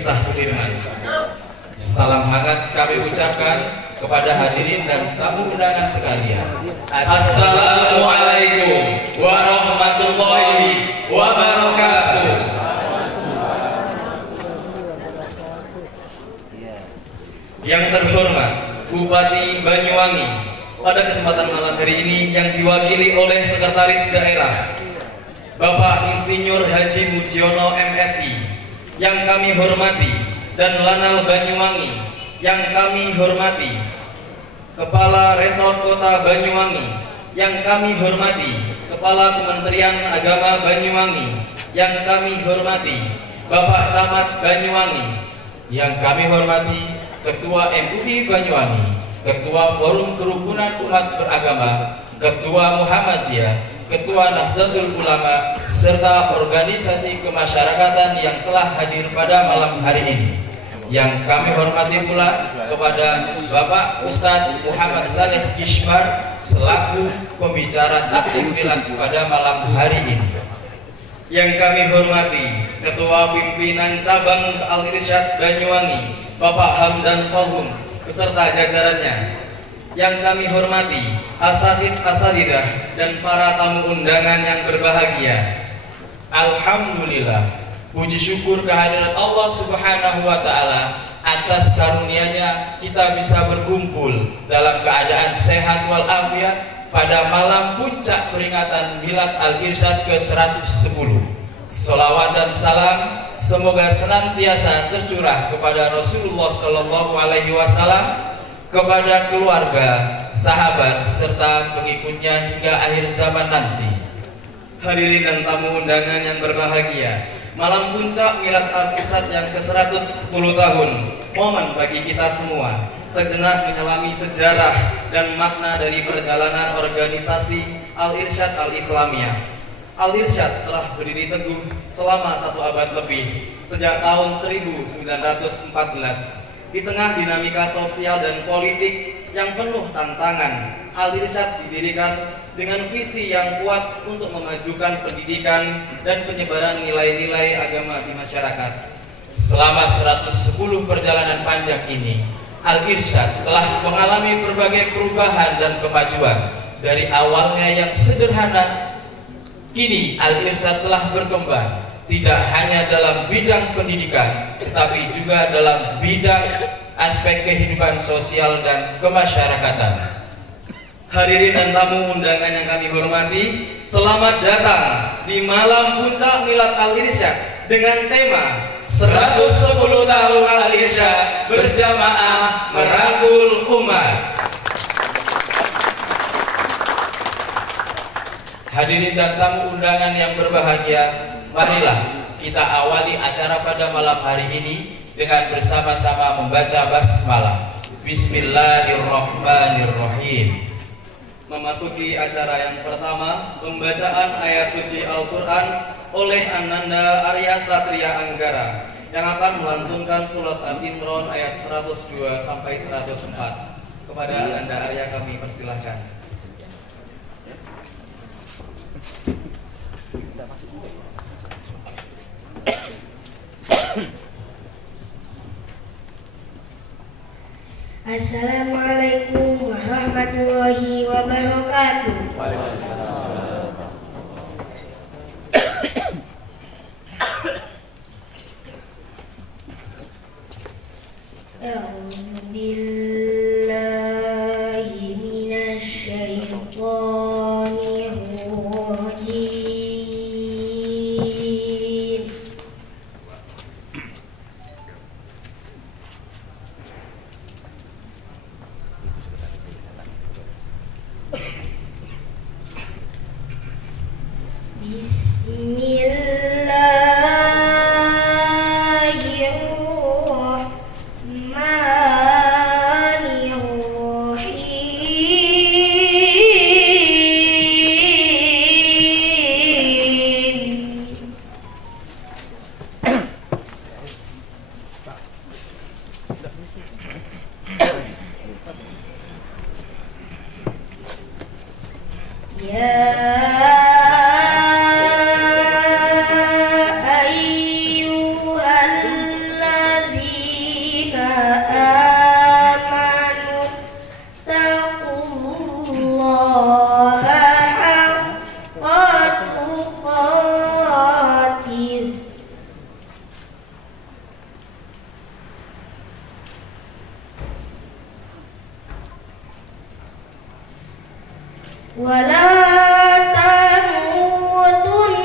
Kisah Sudirman. Salam hangat kami ucapkan kepada hadirin dan tamu undangan sekalian. Assalamualaikum warahmatullahi wabarakatuh. Yang terhormat Bupati Banyuwangi, pada kesempatan malam hari ini yang diwakili oleh Sekretaris Daerah Bapak Insinyur Haji Mujiono MSI, yang kami hormati, dan Lanal Banyuwangi yang kami hormati, Kepala Resort Kota Banyuwangi yang kami hormati, Kepala Kementerian Agama Banyuwangi yang kami hormati, Bapak Camat Banyuwangi yang kami hormati, Ketua MUI Banyuwangi, Ketua Forum Kerukunan Umat Beragama, Ketua Muhammadiyah, Ketua Nahdlatul Ulama, serta organisasi kemasyarakatan yang telah hadir pada malam hari ini. Yang kami hormati pula kepada Bapak Ustadz Muhammad Saleh Gishbar selaku pembicara takdim milad pada malam hari ini. Yang kami hormati Ketua Pimpinan Cabang Al-Irsyad Banyuwangi Bapak Hamdan Fahum beserta jajarannya. Yang kami hormati asatidz asatidzah dan para tamu undangan yang berbahagia. Alhamdulillah, puji syukur kehadirat Allah Subhanahu wa Ta'ala atas karunia-Nya kita bisa berkumpul dalam keadaan sehat walafiat pada malam puncak peringatan Milad Al-Irsyad ke-110. Salawat dan salam semoga senantiasa tercurah kepada Rasulullah Sallallahu Alaihi Wasallam, kepada keluarga, sahabat, serta pengikutnya hingga akhir zaman nanti. Hadirin dan tamu undangan yang berbahagia, malam puncak Milad Al-Irsyad yang ke-110 tahun, momen bagi kita semua sejenak menyelami sejarah dan makna dari perjalanan organisasi Al-Irsyad Al-Islamiyah. Al-Irsyad telah berdiri teguh selama 1 abad lebih, sejak tahun 1914. Di tengah dinamika sosial dan politik yang penuh tantangan, Al-Irsyad didirikan dengan visi yang kuat untuk memajukan pendidikan dan penyebaran nilai-nilai agama di masyarakat. Selama 110 perjalanan panjang ini, Al-Irsyad telah mengalami berbagai perubahan dan kemajuan. Dari awalnya yang sederhana, kini Al-Irsyad telah berkembang, tidak hanya dalam bidang pendidikan, tetapi juga dalam bidang aspek kehidupan sosial dan kemasyarakatan. Hadirin dan tamu undangan yang kami hormati, selamat datang di malam puncak Milad Al-Irsyad dengan tema 110 tahun Al-Irsyad berjamaah merangkul umat. Hadirin dan tamu undangan yang berbahagia, marilah kita awali acara pada malam hari ini dengan bersama-sama membaca basmalah. Bismillahirrahmanirrahim. Memasuki acara yang pertama, pembacaan ayat suci Al-Quran oleh Ananda Arya Satria Anggara yang akan melantunkan surat Al-Imran ayat 102 sampai 104. Kepada Ananda Arya kami persilahkan. Assalamualaikum warahmatullahi wabarakatuh. A'udzubillahi minasyaitonir rajim. ولا تموتن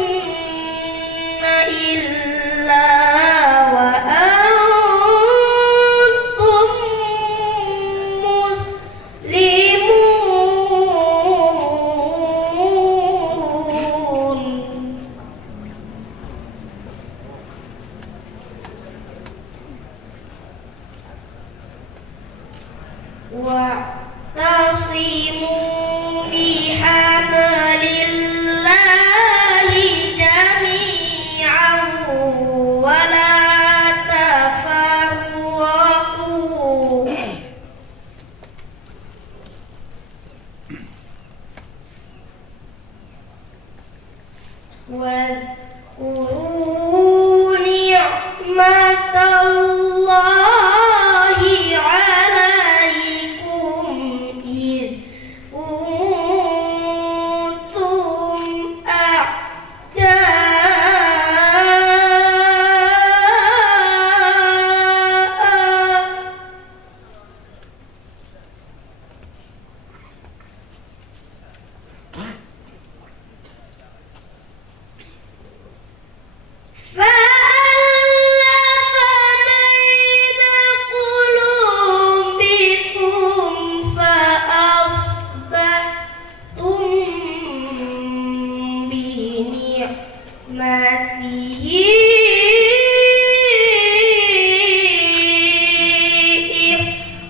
إلا وأنتم مسلمون. واعتصموا بحبل الله جميعا ولا تفرقوا واذكروا نعمة الله عليكم إذ كنتم أعداء فألف بين قلوبكم فأصبحتم بنعمته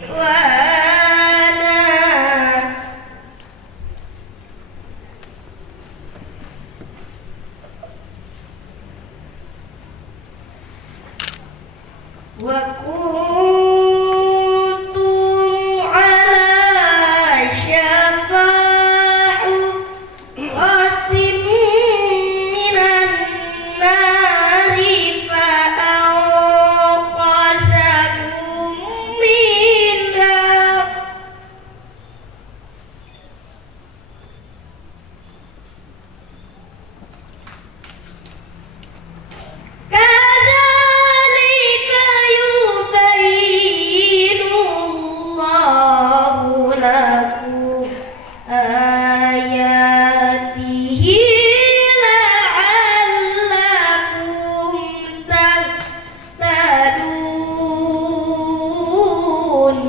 إخوانا. وكنتم على شفا حفرة من النار فأنقذكم منها. كذلك يبين الله لكم آياته لعلكم تهتدون.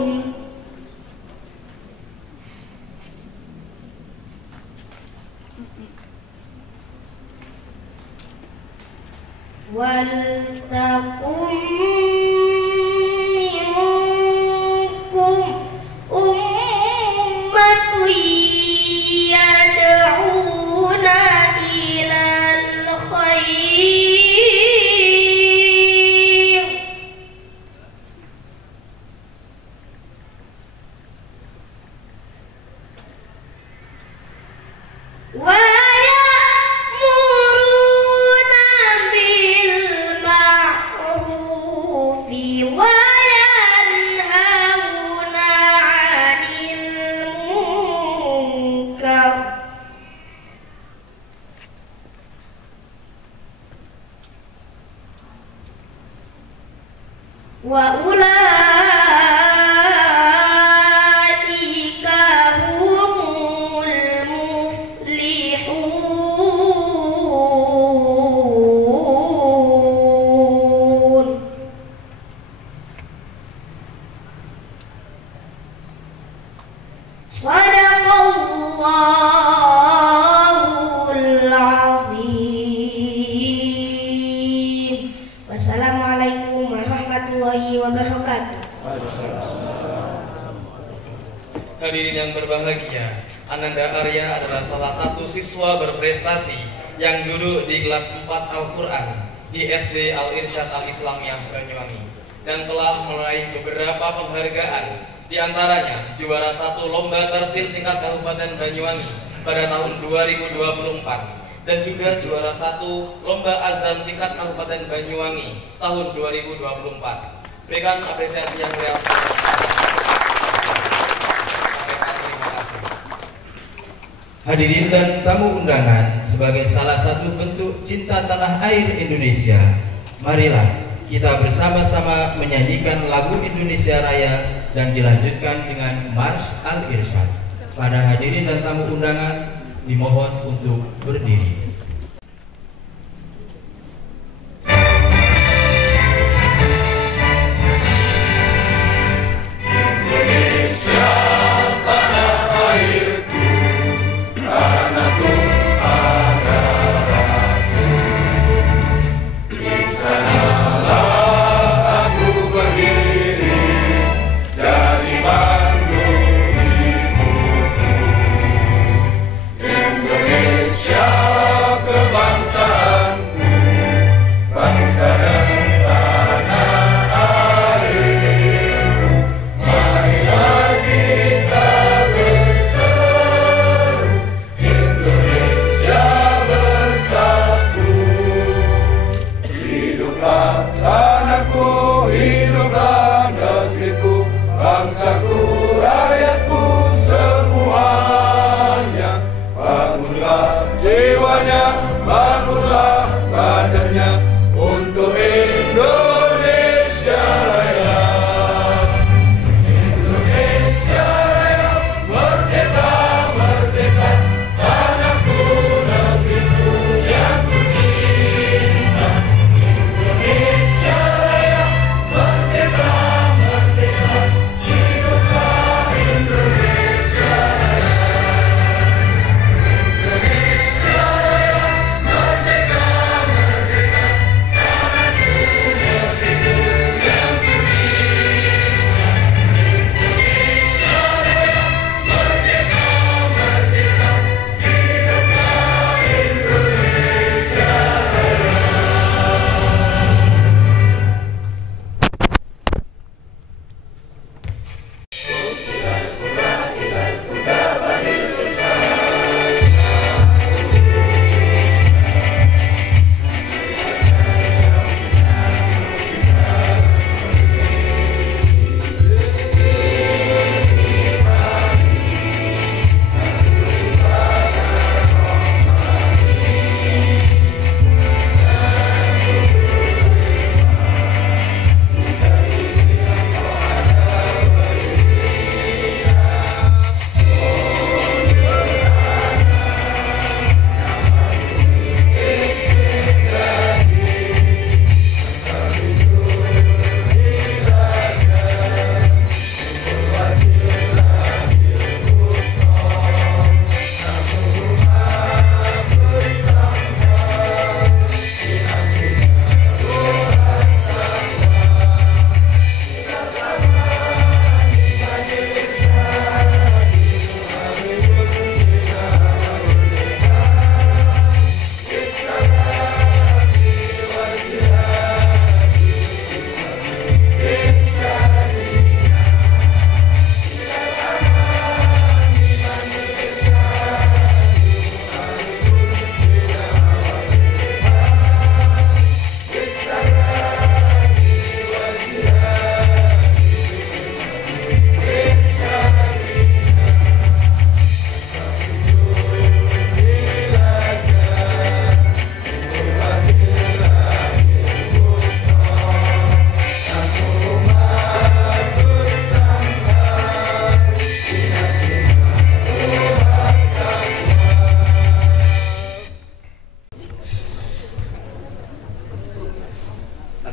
ولتكن منكم أمة يدعون إلى الخير ويأمرون بالمعروف وينهون عن المنكر وأولئك هم المفلحون. صدق الله العظيم. Wassalamualaikum warahmatullahi wabarakatuh. Hadirin yang berbahagia, Ananda Arya adalah salah satu siswa berprestasi yang duduk di kelas 4 Al-Quran di SD Al-Irsyad Al-Islamiyah Banyuwangi dan telah meraih beberapa penghargaan, di antaranya juara 1 lomba tertil tingkat Kabupaten Banyuwangi pada tahun 2024 dan juga juara 1 lomba azan tingkat Kabupaten Banyuwangi tahun 2024. Berikan apresiasi yang meriah. Terima kasih. Hadirin dan tamu undangan, sebagai salah satu bentuk cinta tanah air Indonesia, marilah kita bersama-sama menyanyikan lagu Indonesia Raya dan dilanjutkan dengan Mars Al-Irsyad. Para hadirin dan tamu undangan dimohon untuk berdiri.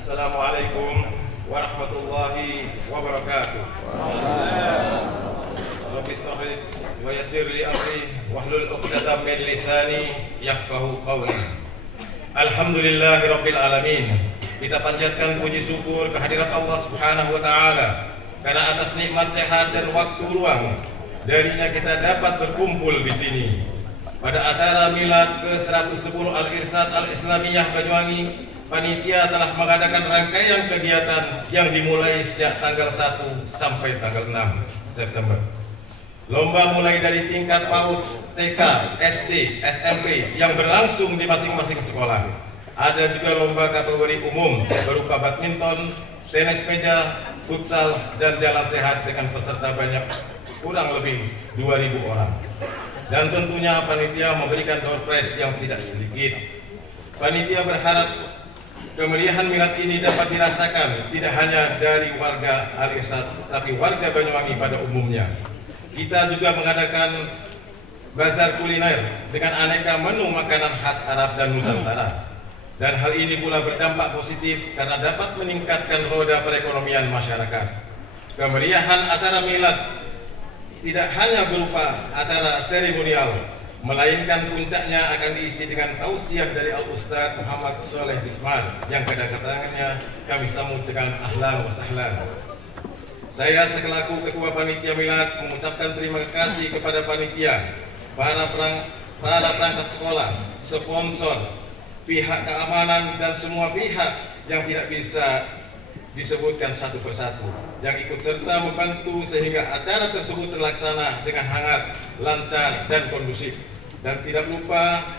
Assalamualaikum warahmatullahi wabarakatuh. Rabbi shrah wa yassir li amri wahlul 'uqdatam min lisani yafqahu qawli. Alhamdulillahirabbil alamin. Kita panjatkan puji syukur kehadirat Allah Subhanahu wa taala karena atas nikmat sehat dan waktu luang darinya kita dapat berkumpul di sini pada acara milad ke-110 Al-Irsyad Al-Islamiyah Banyuwangi. Panitia telah mengadakan rangkaian kegiatan yang dimulai sejak tanggal 1 sampai tanggal 6 September. Lomba mulai dari tingkat PAUD, TK, SD, SMP yang berlangsung di masing-masing sekolah. Ada juga lomba kategori umum berupa badminton, tenis meja, futsal, dan jalan sehat dengan peserta banyak kurang lebih 2.000 orang. Dan tentunya panitia memberikan door prize yang tidak sedikit. Panitia berharap kemeriahan milad ini dapat dirasakan tidak hanya dari warga Al-Irsyad, tapi warga Banyuwangi pada umumnya. kita juga mengadakan bazar kuliner dengan aneka menu makanan khas Arab dan Nusantara. Dan hal ini pula berdampak positif karena dapat meningkatkan roda perekonomian masyarakat. Kemeriahan acara milad tidak hanya berupa acara seremonial, melainkan puncaknya akan diisi dengan tausiah dari Al-Ustadz Muhammad Soleh Bismar yang kedatangannya kami sambut dengan ahlan wa sahlan. Saya selaku Ketua Panitia Milad mengucapkan terima kasih kepada panitia, para perangkat sekolah, sponsor, pihak keamanan dan semua pihak yang tidak bisa disebutkan satu persatu yang ikut serta membantu sehingga acara tersebut terlaksana dengan hangat, lancar dan kondusif. Dan tidak lupa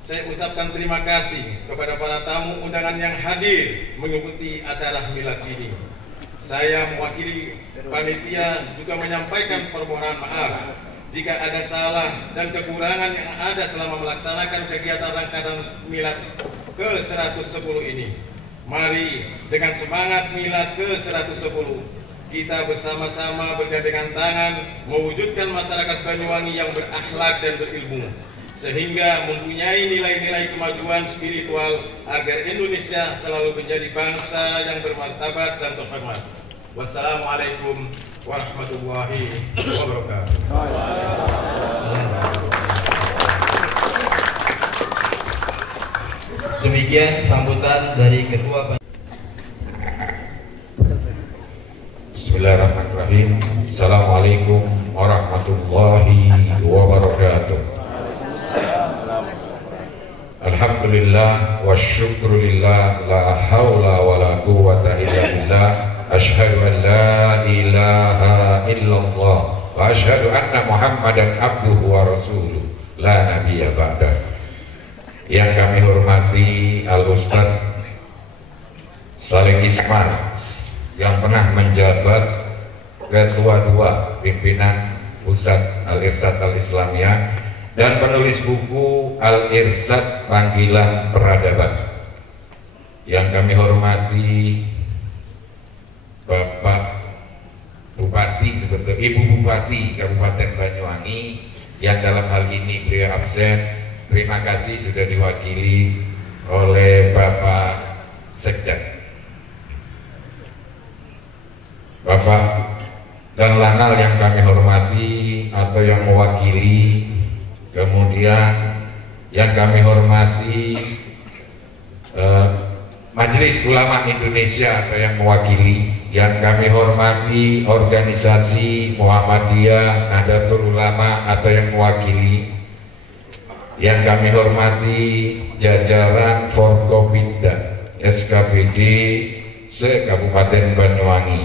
saya ucapkan terima kasih kepada para tamu undangan yang hadir mengikuti acara milad ini. Saya mewakili panitia juga menyampaikan permohonan maaf jika ada salah dan kekurangan yang ada selama melaksanakan kegiatan rangkaian milad ke-110 ini. Mari dengan semangat milad ke-110 kita bersama-sama bergandengan tangan mewujudkan masyarakat Banyuwangi yang berakhlak dan berilmu, sehingga mempunyai nilai-nilai kemajuan spiritual agar Indonesia selalu menjadi bangsa yang bermartabat dan terhormat. Wassalamualaikum warahmatullahi wabarakatuh. Demikian sambutan dari Ketua. Bismillahirrahmanirrahim. Assalamualaikum warahmatullahi wabarakatuh. Alhamdulillah wa syukrulillah, la hawla wa la quwwata illa billah. Asyhadu an la ilaha illallah wa asyhadu anna Muhammadan abduhu wa rasuluh, la nabiyya ba'dah. Yang kami hormati Al-Ustadz Saleh Ismar yang pernah menjabat Ketua 2 Pimpinan Pusat Al-Irsyad Al-Islamiyah dan penulis buku Al-Irsyad Panggilan Peradaban. Yang kami hormati Bapak Bupati, sebetulnya Ibu Bupati Kabupaten Banyuwangi yang dalam hal ini beliau absen. Terima kasih sudah diwakili oleh Bapak Sekda, Bapak dan Lanal yang kami hormati atau yang mewakili, kemudian yang kami hormati Majelis Ulama Indonesia atau yang mewakili, yang kami hormati organisasi Muhammadiyah, Nahdlatul Ulama atau yang mewakili, yang kami hormati jajaran Forkopimda SKPD se-Kabupaten Banyuwangi,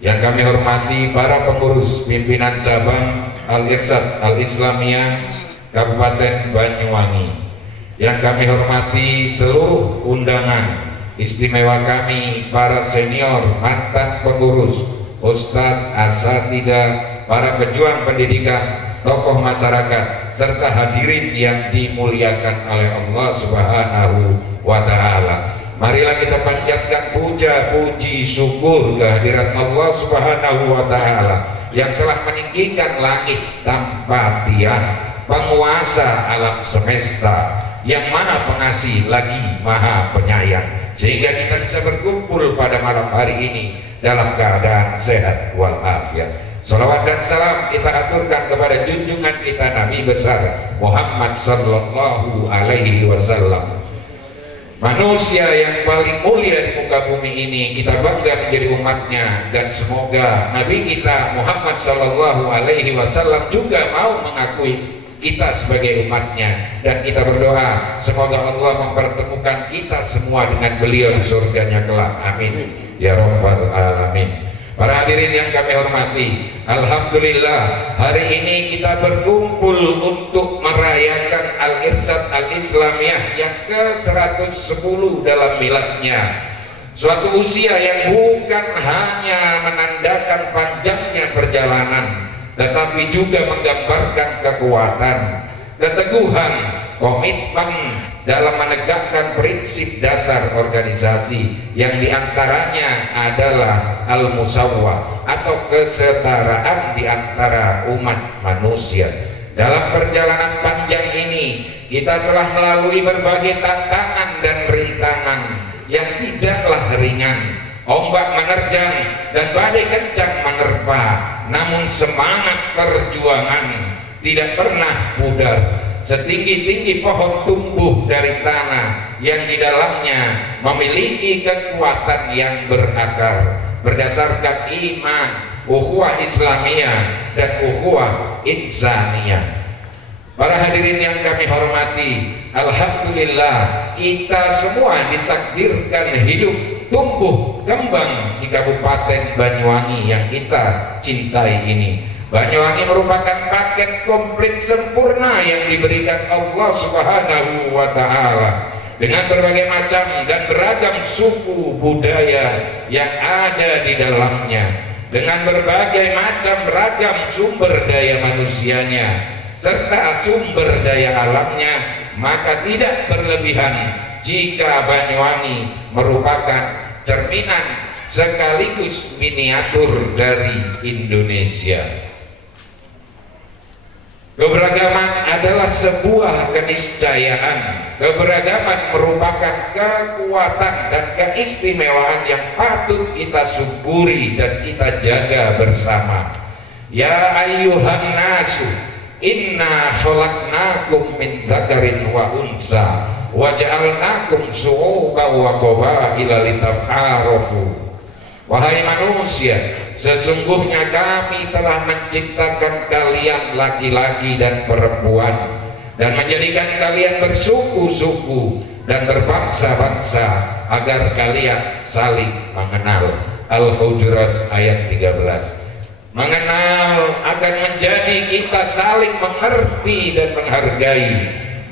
yang kami hormati para pengurus pimpinan cabang Al-Irsyad Al-Islamiyah Kabupaten Banyuwangi, yang kami hormati seluruh undangan istimewa kami, para senior, mantan pengurus, ustadz, asatidah, para pejuang pendidikan, tokoh masyarakat, serta hadirin yang dimuliakan oleh Allah Subhanahu wa Ta'ala. Marilah kita panjatkan puja, puji, syukur kehadirat Allah Subhanahu wa Ta'ala yang telah meninggikan langit tanpa tiang, penguasa alam semesta, yang maha pengasih lagi maha penyayang, sehingga kita bisa berkumpul pada malam hari ini dalam keadaan sehat walafiat. Salawat dan salam kita aturkan kepada junjungan kita Nabi besar Muhammad sallallahu alaihi wasallam, manusia yang paling mulia di muka bumi ini. Kita bangga menjadi umatnya, dan semoga Nabi kita Muhammad sallallahu alaihi wasallam juga mau mengakui kita sebagai umatnya, dan kita berdoa semoga Allah mempertemukan kita semua dengan beliau di surganya kelak. Amin ya rabbal alamin. Para hadirin yang kami hormati, alhamdulillah hari ini kita berkumpul untuk merayakan Al-Irsyad Al-Islamiyah yang ke-110 dalam miladnya. Suatu usia yang bukan hanya menandakan panjangnya perjalanan, tetapi juga menggambarkan kekuatan, keteguhan, komitmen dalam menegakkan prinsip dasar organisasi yang diantaranya adalah al-musawwah atau kesetaraan di antara umat manusia. Dalam perjalanan panjang ini kita telah melalui berbagai tantangan dan rintangan yang tidaklah ringan. Ombak menerjang dan badai kencang menerpa, namun semangat perjuangan tidak pernah pudar. Setinggi-tinggi pohon tumbuh dari tanah yang di dalamnya memiliki kekuatan yang berakar berdasarkan iman, ukhuwah Islamiyah dan ukhuwah insaniyah. Para hadirin yang kami hormati, alhamdulillah kita semua ditakdirkan hidup, tumbuh, kembang di Kabupaten Banyuwangi yang kita cintai ini. Banyuwangi merupakan paket komplit sempurna yang diberikan Allah Subhanahu wa Ta'ala dengan berbagai macam dan beragam suku budaya yang ada di dalamnya, dengan berbagai macam ragam sumber daya manusianya serta sumber daya alamnya. Maka tidak berlebihan jika Banyuwangi merupakan cerminan sekaligus miniatur dari Indonesia. Keberagaman adalah sebuah keniscayaan. Keberagaman merupakan kekuatan dan keistimewaan yang patut kita syukuri dan kita jaga bersama. Ya ayyuhan nasu, inna khalaqnakum min dzakarin wa unsa wa ja'alnakum syu'uban wa qabaila litaf'arafu. Wahai manusia, sesungguhnya kami telah menciptakan kalian laki-laki dan perempuan dan menjadikan kalian bersuku-suku dan berbangsa-bangsa agar kalian saling mengenal. Al-Hujurat ayat 13. Mengenal akan menjadi kita saling mengerti dan menghargai.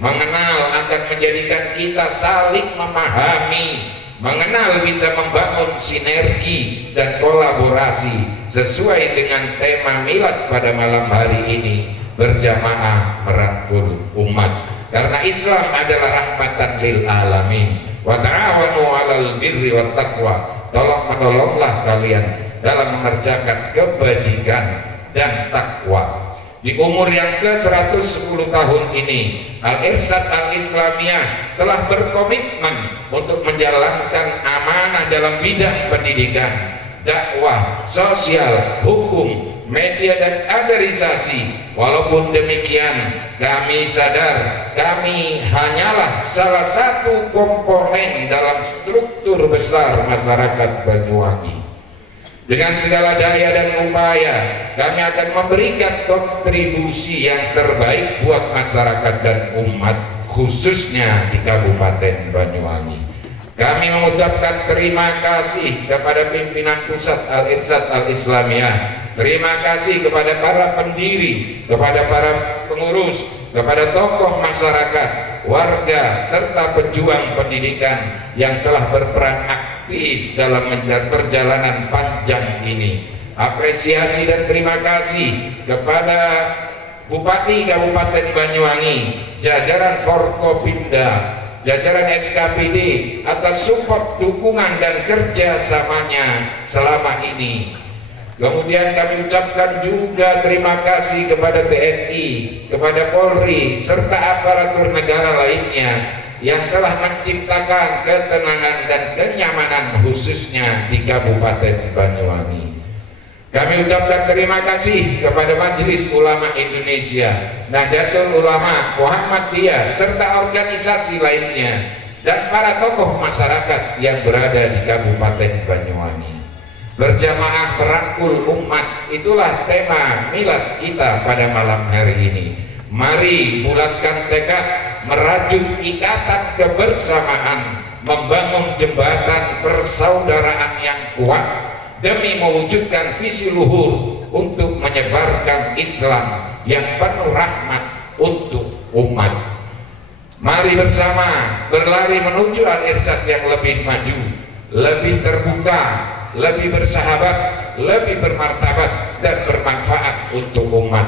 Mengenal akan menjadikan kita saling memahami. Mengenal bisa membangun sinergi dan kolaborasi sesuai dengan tema milad pada malam hari ini, berjamaah merangkul umat. Karena Islam adalah rahmatan lil alamin. Wa ta'awanu 'alal birri wat taqwa. Tolong-menolonglah kalian dalam mengerjakan kebajikan dan takwa. Di umur yang ke-110 tahun ini, Al-Irsyad Al-Islamiyah telah berkomitmen untuk menjalankan amanah dalam bidang pendidikan, dakwah, sosial, hukum, media dan kaderisasi. Walaupun demikian, kami sadar kami hanyalah salah satu komponen dalam struktur besar masyarakat Banyuwangi. Dengan segala daya dan upaya, kami akan memberikan kontribusi yang terbaik buat masyarakat dan umat, khususnya di Kabupaten Banyuwangi. Kami mengucapkan terima kasih kepada pimpinan pusat Al-Irsyad Al-Islamiyah. Terima kasih kepada para pendiri, kepada para pengurus, kepada tokoh masyarakat, warga, serta pejuang pendidikan yang telah berperan aktif dalam perjalanan panjang ini. Apresiasi dan terima kasih kepada Bupati Kabupaten Banyuwangi, jajaran Forkopimda, jajaran SKPD atas support, dukungan dan kerjasamanya selama ini. Kemudian kami ucapkan juga terima kasih kepada TNI, kepada Polri, serta aparatur negara lainnya yang telah menciptakan ketenangan dan kenyamanan khususnya di Kabupaten Banyuwangi. Kami ucapkan terima kasih kepada Majelis Ulama Indonesia, Nahdlatul Ulama, Muhammadiyah, serta organisasi lainnya dan para tokoh masyarakat yang berada di Kabupaten Banyuwangi. Berjamaah merangkul umat, itulah tema milad kita pada malam hari ini. Mari bulatkan tekad, merajut ikatan kebersamaan, membangun jembatan persaudaraan yang kuat demi mewujudkan visi luhur untuk menyebarkan Islam yang penuh rahmat untuk umat. Mari bersama berlari menuju Al-Irsyad yang lebih maju, lebih terbuka, lebih bersahabat, lebih bermartabat dan bermanfaat untuk umat.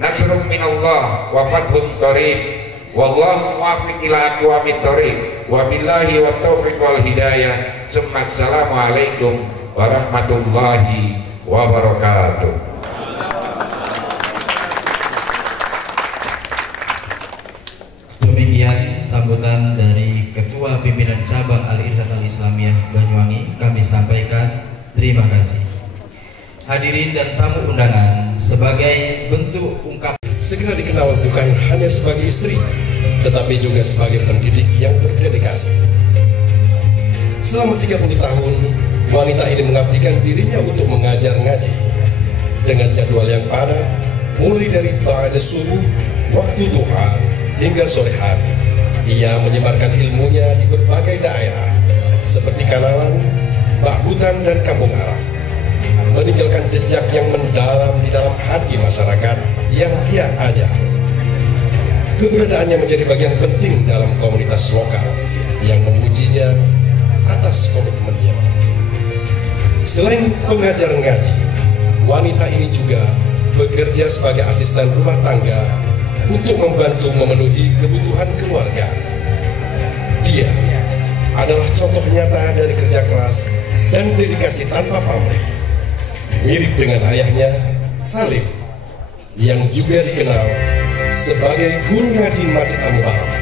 Nasrun minallah wa fathun qarib. Wallahu muwaffiq ila aqwamit thoriq. Wabillahi wat taufiq wal hidayah. Assalamualaikum warahmatullahi wabarakatuh. Demikian sambutan dari Ketua Pimpinan Cabang Al-Irsyad Al-Islamiyah Banyuwangi. Kami sampaikan terima kasih. Hadirin dan tamu undangan, sebagai bentuk ungkapan segera dikenal bukan hanya sebagai istri, tetapi juga sebagai pendidik yang berdedikasi. Selama 30 tahun, wanita ini mengabdikan dirinya untuk mengajar ngaji dengan jadwal yang padat, mulai dari ba'da subuh, waktu duha, hingga sore hari. Ia menyebarkan ilmunya di berbagai daerah seperti Kanalan, Bahutan, dan Kampung Arab, meninggalkan jejak yang mendalam di dalam hati masyarakat yang dia ajar. Keberadaannya menjadi bagian penting dalam komunitas lokal yang memujinya atas komitmennya. Selain pengajar ngaji, wanita ini juga bekerja sebagai asisten rumah tangga untuk membantu memenuhi kebutuhan keluarga. Dia adalah contoh nyata dari kerja keras dan dedikasi tanpa pamrih. Mirip dengan ayahnya, Salim, yang juga dikenal sebagai guru ngaji Masjid Al-Mubarak.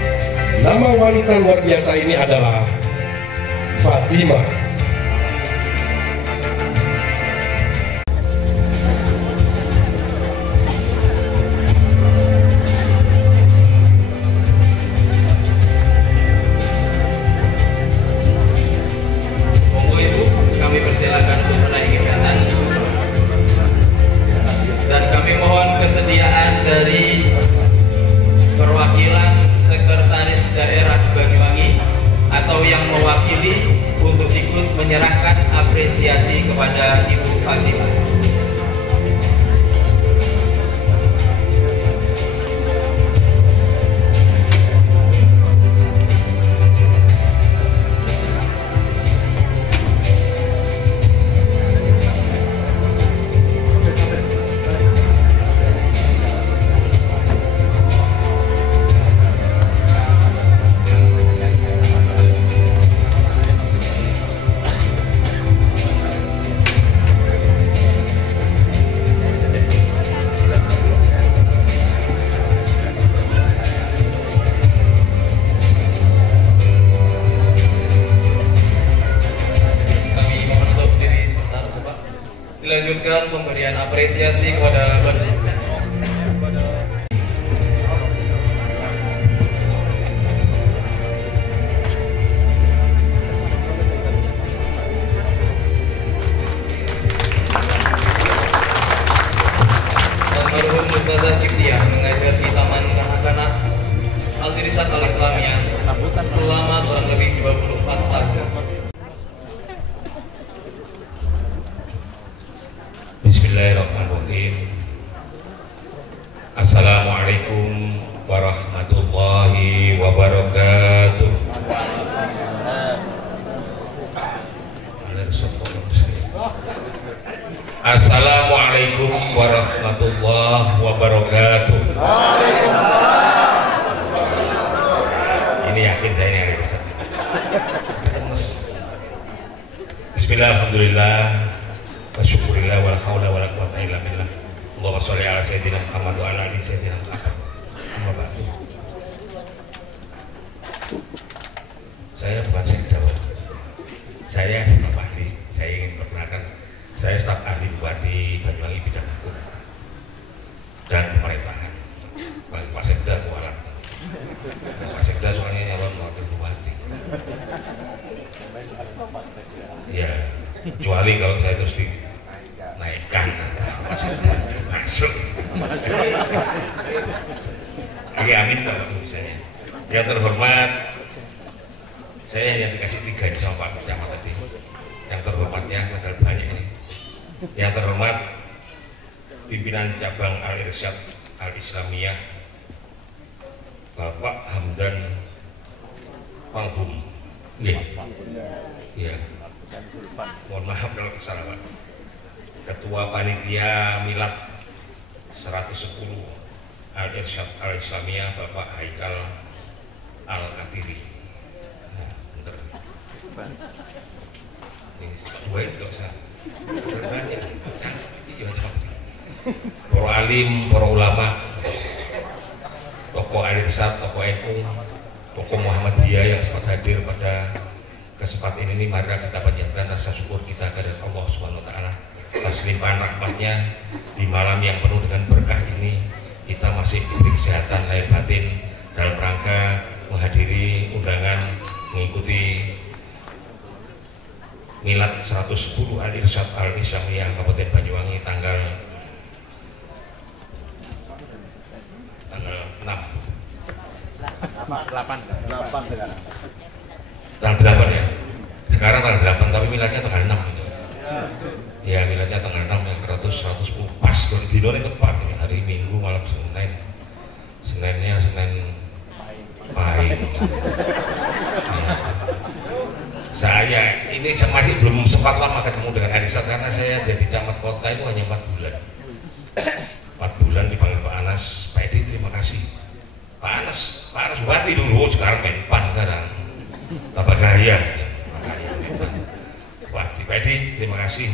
Nama wanita luar biasa ini adalah Fatimah. Monggo Ibu, kami persilakan untuk menaiki ke atas. Dan kami mohon kesediaan dari perwakilan Sekretaris Daerah Banyuwangi atau yang mewakili untuk ikut menyerahkan apresiasi kepada Ibu Fatimah. Dilanjutkan pemberian apresiasi kepada almarhum Ustazah Kiptiah, mengajar di Taman Kanak-kanak Al-Irsyad Al-Islamiyah selama kurang lebih 24 tahun. Bismillahirrahmanirrahim. Assalamualaikum warahmatullahi wabarakatuh. Assalamualaikum warahmatullahi wabarakatuh. Ini yakin saya ini hari besar. Bismillah, alhamdulillah, wasyukurillah, wala haula wala quwwata illa billah. Allahumma sholli ala sayyidina Muhammad wa ala ali sayyidina Muhammad. Amma ba'du. Saya bukan sekda, saya staf ahli. Saya ingin perkenalkan, saya staf ahli Bupati Banyuwangi bidang hukum dan pemerintahan. Pak Sekda kualat. Pak Sekda soalnya nyalon wakil bupati. Ya, kecuali kalau saya terus dinaikkan, masuk. Ya, amin Pak misalnya. Yang terhormat, saya hanya dikasih 3 sama Pak Camat tadi. Yang terhormatnya padahal banyak ini. Yang terhormat pimpinan cabang Al-Irsyad Al-Islamiyah Bapak Hamdan Palhum. Iya. Mohon maaf kalau kesalahan Pak. Ketua Panitia Milad 110 Al-Irsyad Al-Islamiyah Bapak Haikal Al-Katiri. Nah, bener. Ini dua itu tidak usah banyak, para alim, para ulama, tokoh Al-Irsyad, tokoh NU, tokoh Muhammadiyah yang sempat hadir pada kesempatan ini, mari kita panjatkan rasa syukur kita kepada Allah Subhanahu wa taala atas limpahan rahmatnya di malam yang penuh dengan berkah ini. Kita masih diberi kesehatan lahir batin dalam rangka menghadiri undangan mengikuti Milad 110 Al-Irsyad Al-Islamiyah Kabupaten Banyuwangi tanggal 8 sekarang. Tanggal 8 ya. Sekarang tanggal 8 tapi miladnya tanggal 6 gitu. Ya miladnya tanggal 6 yang 110 pas dino ini tepat ini hari Minggu malam Senin. Seninnya Senin Pahing. Ya. Saya ini masih belum sempat lama ketemu dengan Arisa karena saya jadi camat kota itu hanya 4 bulan. 4 bulan dipanggil Pak Anas, Pak Edi terima kasih. Pak Anas Bupati dulu, sekarang Menpan sekarang. Tambah gaya. Bupati, Pak Edi terima kasih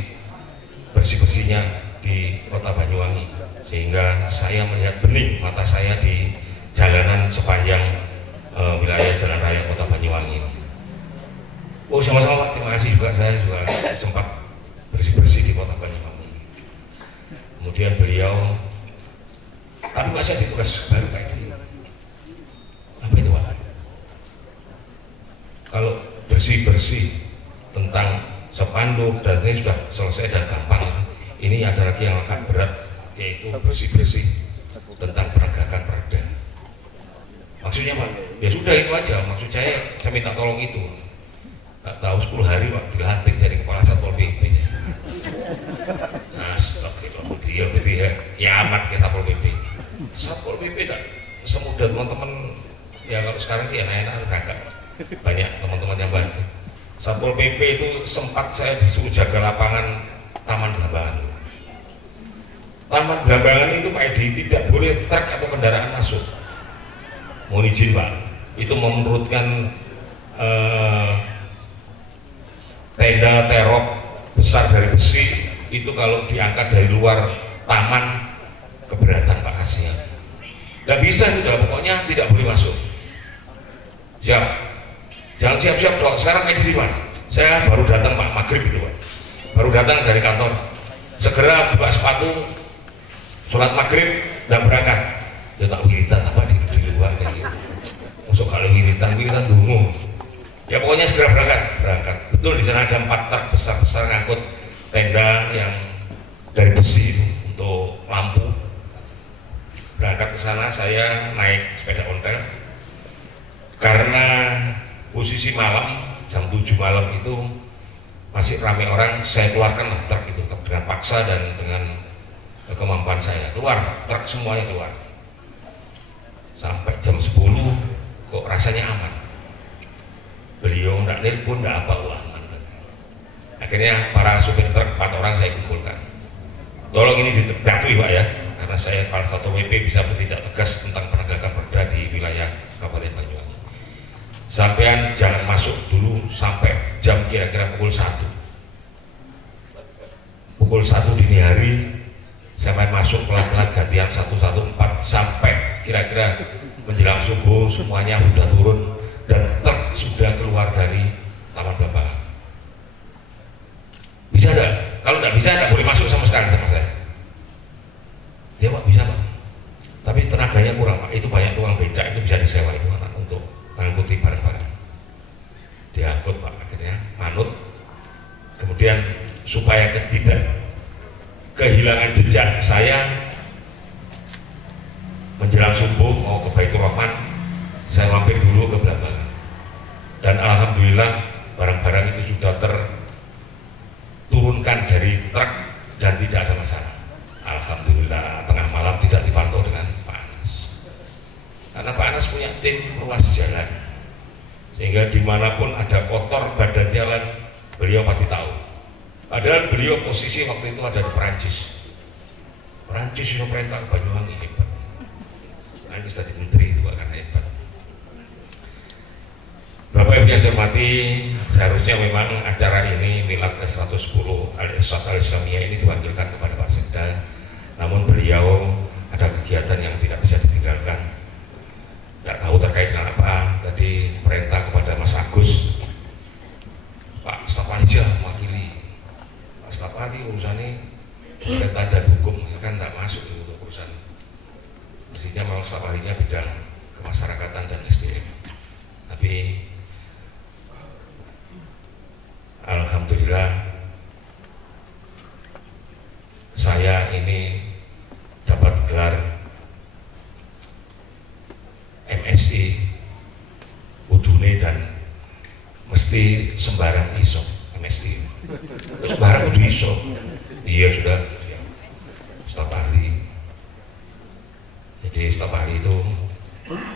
bersih-bersihnya di Kota Banyuwangi sehingga saya melihat bening mata saya di jalanan sepanjang wilayah Jalan Raya Kota Banyuwangi ini. Oh sama-sama Pak, terima kasih juga, saya juga sempat bersih-bersih di Kota Banyuwangi. Kemudian beliau, tapi Pak saya ditugas baru Pak Edi. Apa itu Pak? Kalau bersih-bersih tentang spanduk dan ini sudah selesai dan gampang. Ini ada lagi yang agak berat, yaitu bersih-bersih tentang penegakan perda. Maksudnya Pak, ya sudah itu aja. Maksud saya minta tolong itu. Tak tahu 10 hari Pak dilantik jadi kepala Satpol PP. Astagfirullah, dia ya kiamat ke Satpol PP. Satpol PP tak semudah teman-teman ya kalau sekarang sih enak-enak agak banyak teman-teman yang bantu. Satpol PP itu sempat saya disuruh jaga lapangan Taman Belambangan. Taman Belambangan itu Pak Edi tidak boleh truk atau kendaraan masuk. Mohon izin Pak, itu menurutkan tenda terop besar dari besi itu kalau diangkat dari luar taman keberatan Pak kasihan. Nggak bisa sudah, pokoknya tidak boleh masuk. Siap. Jangan siap-siap dong. Sekarang kayak di mana? Saya baru datang Pak maghrib itu Pak. Baru datang dari kantor. Segera buka sepatu, sholat maghrib dan berangkat. Ya tak wiritan apa di luar kayak gitu. Masuk kalau wiritan dungu. Ya pokoknya segera berangkat. Betul di sana ada 4 truk besar-besar ngangkut tenda yang dari besi itu untuk lampu. Berangkat ke sana saya naik sepeda ontel. Karena posisi malam jam 7 malam itu masih ramai orang, saya keluarkan truk itu dengan paksa dan dengan kemampuan saya. Keluar, truk semuanya keluar. Sampai jam 10 kok rasanya aman. Beliau nggak nelpon, nggak apa aman. Akhirnya para supir truk 4 orang saya kumpulkan. Tolong ini ditegakui Pak ya, karena saya salah satu WP bisa bertindak tegas tentang penegakan perda di wilayah Kabupaten Banyuwangi. Sampean jangan masuk dulu sampai jam kira-kira pukul 1. Pukul 1 dini hari saya main masuk pelan-pelan gantian 114 sampai kira-kira menjelang subuh semuanya sudah turun dan truk sudah keluar dari Taman Belambangan. Bisa enggak? Kalau enggak bisa enggak boleh masuk sama sekali sama saya. Ya Pak, bisa Pak. Tapi tenaganya kurang Pak. Itu banyak tukang becak itu bisa disewa itu Pak untuk mengangkuti barang-barang. Diangkut Pak akhirnya manut. Kemudian supaya tidak kehilangan jejak saya menjelang subuh mau ke Baitur Rahman, saya mampir dulu ke Belambangan. Dan alhamdulillah barang-barang itu sudah terturunkan dari truk dan tidak ada masalah. Alhamdulillah tengah malam tidak dipantau dengan Pak Anas. Karena Pak Anas punya tim ruas jalan, sehingga dimanapun ada kotor badan jalan beliau pasti tahu. Padahal beliau posisi waktu itu ada di Perancis. Perancis itu perintah ke Banyuwangi hebat. Makanya jadi menteri itu akan hebat. Bapak Ibu yang saya hormati, seharusnya memang acara ini milad ke-110 Al-Irsyad Al-Islamiyah ini diwakilkan kepada Pak Sekda. Namun beliau ada kegiatan yang tidak bisa ditinggalkan. Tidak tahu terkait dengan apa. Tadi perintah kepada Mas Agus, Pak staf aja mewakili. Pak staf ahli urusannya perintah dan hukum, ya kan tidak masuk untuk urusan. Mestinya memang staf ahlinya bidang kemasyarakatan dan SDM. Tapi alhamdulillah saya ini dapat gelar MSI udune dan mesti sembarang iso MSI. Sembarang udah iso. Iya sudah staf ahli. Jadi staf ahli itu